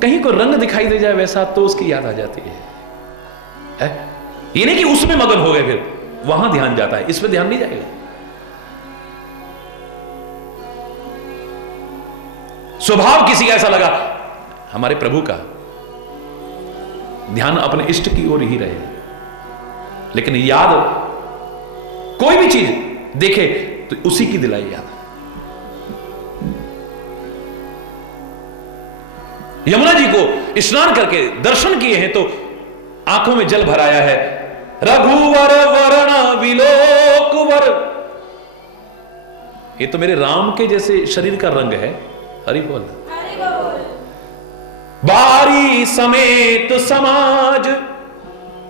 कहीं को रंग दिखाई दे जाए वैसा तो उसकी याद आ जाती है? ये नहीं कि उसमें मगन हो गए फिर वहां ध्यान जाता है, इस पे ध्यान नहीं जाएगा। स्वभाव किसी का ऐसा लगा, हमारे प्रभु का ध्यान अपने इष्ट की ओर ही रहे, लेकिन याद कोई भी चीज देखे तो उसी की दिलाई याद। यमुना जी को स्नान करके दर्शन किए हैं तो आंखों में जल भराया है। रघुवर वर्ण विलोकवर, ये तो मेरे राम के जैसे शरीर का रंग है। हरि बोल। बारी समेत समाज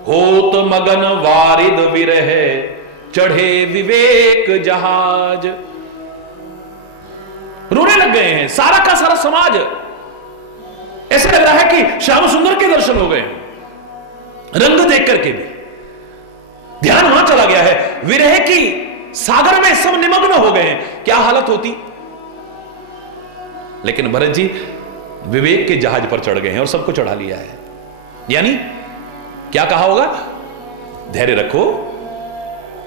होत मगन वारिद विरह, चढ़े विवेक जहाज। रोने लग गए हैं सारा का सारा समाज। ऐसा लग रहा है कि श्याम सुंदर के दर्शन हो गए, रंग देख करके भी ध्यान वहां चला गया है। विरह की सागर में सब निमग्न हो गए हैं। क्या हालत होती, लेकिन भरत जी विवेक के जहाज पर चढ़ गए हैं और सबको चढ़ा लिया है। यानी क्या कहा होगा? धैर्य रखो,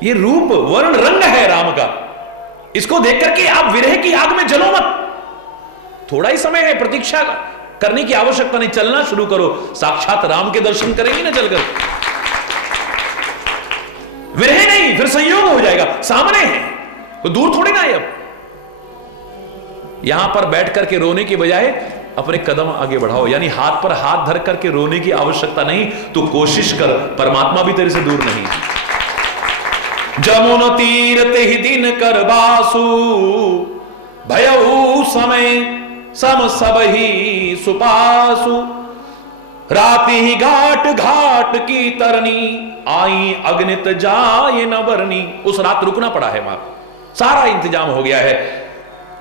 ये रूप वर्ण रंग है राम का, इसको देख करके आप विरह की आग में जलो मत। थोड़ा ही समय है, प्रतीक्षा करने की आवश्यकता नहीं, चलना शुरू करो, साक्षात राम के दर्शन करेंगे ना चलकर। विरह नहीं, फिर संयोग हो जाएगा, सामने है, तो दूर थोड़ी ना है। अब यहां पर बैठ करके रोने की बजाय अपने कदम आगे बढ़ाओ। यानी हाथ पर हाथ धर करके रोने की आवश्यकता नहीं, तो कोशिश कर, परमात्मा भी तेरे से दूर नहीं। जमुन तीर ते ही दिन कर बासु, भयऊ समय सम सब ही सुपासु। राति ही घाट घाट की तरनी, आई अग्नित जाए न बरनी। उस रात रुकना पड़ा है वहां, सारा इंतजाम हो गया है,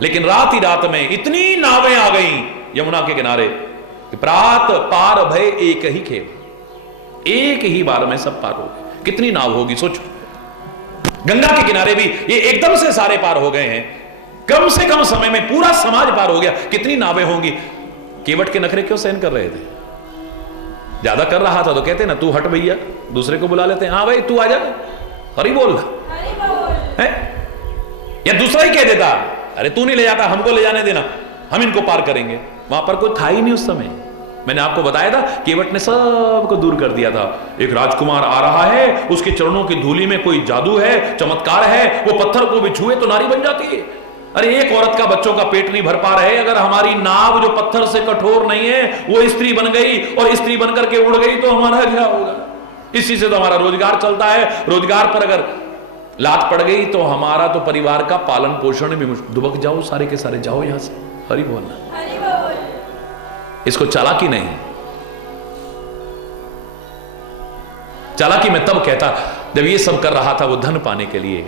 लेकिन रात ही रात में इतनी नावें आ गईं यमुना के किनारे कि प्रात पार भय एक ही खेव, एक ही बार में सब पार हो गए। कितनी नाव होगी सोचो। गंगा के किनारे भी ये एकदम से सारे पार हो गए हैं, कम से कम समय में पूरा समाज पार हो गया। कितनी नावें होंगी। केवट के नखरे क्यों सहन कर रहे थे? ज्यादा कर रहा था तो कहते ना तू हट भैया, दूसरे को बुला लेते हैं, हाँ भाई तू आ जा, हरी बोल है, या दूसरा ही कह देता अरे तू नहीं ले जाता, हमको ले जाने देना, हम इनको पार करेंगे। वहां पर कोई था ही नहीं उस समय। मैंने आपको बताया था केवट ने सबको दूर कर दिया था। एक राजकुमार आ रहा है, उसके चरणों की धूलि में कोई जादू है, चमत्कार है, वो पत्थर को भी छुए तो नारी बन जाती है। अरे एक औरत का बच्चों का पेट नहीं भर पा रहे, अगर हमारी नाव जो पत्थर से कठोर नहीं है वो स्त्री बन गई और स्त्री बनकर के उड़ गई तो हमारा क्या होगा? इसी से तो हमारा रोजगार चलता है। रोजगार पर अगर लात पड़ गई तो हमारा तो परिवार का पालन पोषण भी दुबक जाओ, सारे के सारे जाओ यहां से। हरि बोलना, इसको चालाकी नहीं, चालाकी मैं तब कहता जब ये सब कर रहा था वो धन पाने के लिए,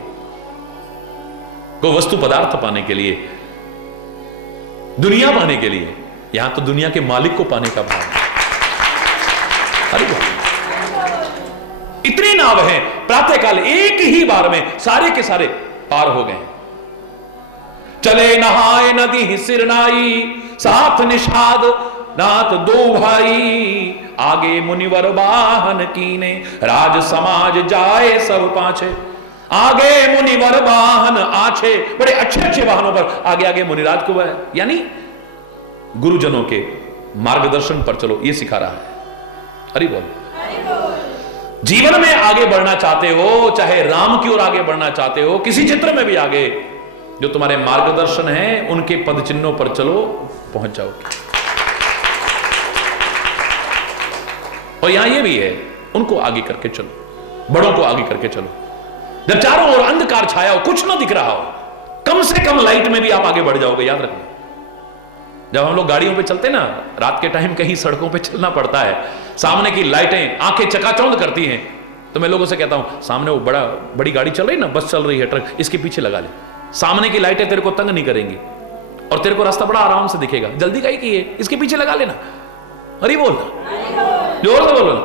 कोई वस्तु पदार्थ पाने के लिए, दुनिया पाने के लिए। यहां तो दुनिया के मालिक को पाने का भाव है। अरे इतनी नाव है, प्रातःकाल एक ही बार में सारे के सारे पार हो गए। चले नहाए नदी सिरनाई, साथ निषाद नाथ दो भाई, आगे मुनिवर वाहन कीने, राज समाज जाए सब पाछे। आगे मुनिवर वाहन आछे, बड़े अच्छे अच्छे वाहनों पर आगे आगे मुनिराज को है, यानी गुरुजनों के मार्गदर्शन पर चलो, ये सिखा रहा है। हरि बोल। जीवन में आगे बढ़ना चाहते हो, चाहे राम की ओर आगे बढ़ना चाहते हो, किसी चित्र में भी आगे, जो तुम्हारे मार्गदर्शन है उनके पद चिन्हों पर चलो, पहुंच जाओगे। और यहां ये भी है, उनको आगे करके चलो, बड़ों को आगे करके चलो। जब चारों ओर अंधकार छाया हो, कुछ ना दिख रहा हो, कम से कम लाइट में भी आप आगे बढ़ जाओगे। याद रखना, जब हम लोग गाड़ियों पे चलते ना, रात के टाइम कहीं सड़कों पे चलना पड़ता है, सामने की लाइटें आंखें चकाचौंध करती हैं, तो मैं लोगों से कहता हूं सामने वो बड़ी गाड़ी चल रही है ना, बस चल रही है, ट्रक, इसके पीछे लगा ले, सामने की लाइटें तेरे को तंग नहीं करेंगी और तेरे को रास्ता बड़ा आराम से दिखेगा। जल्दी काहे की है, इसके पीछे लगा लेना। अरे बोल, जोर से बोलो।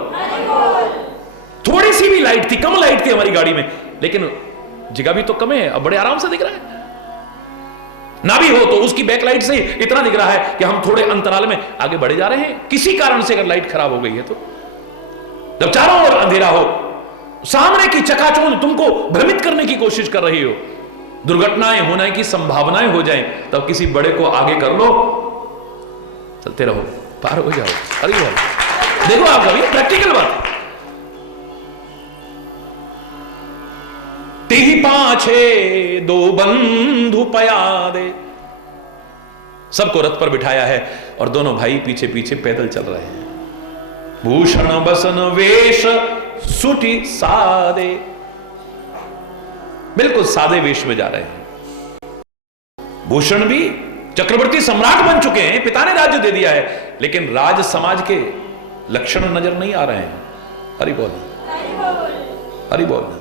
थोड़ी सी भी लाइट थी, कम लाइट थी हमारी गाड़ी में, लेकिन जगह भी तो कम है, अब बड़े आराम से दिख रहा है। ना भी हो तो उसकी बैकलाइट से इतना दिख रहा है कि हम थोड़े अंतराल में आगे बढ़े जा रहे हैं। किसी कारण से अगर लाइट खराब हो गई है तो, जब चारों ओर अंधेरा हो, सामने की चकाचौंध तुमको भ्रमित करने की कोशिश कर रही हो, दुर्घटनाएं होने की संभावनाएं हो जाएं, तब किसी बड़े को आगे कर लो, चलते रहो, पार हो जाओ। अरे वाह, देखो आप कभी प्रैक्टिकल बात। तिहि पाछे दो बंधु पयादे, सबको रथ पर बिठाया है और दोनों भाई पीछे पीछे पैदल चल रहे हैं। भूषण बसन वेश सुटी सादे, बिल्कुल सादे वेश में जा रहे हैं। भूषण भी, चक्रवर्ती सम्राट बन चुके हैं, पिता ने राज्य दे दिया है, लेकिन राज समाज के लक्षण नजर नहीं आ रहे हैं। हरि बोल, हरि बोल।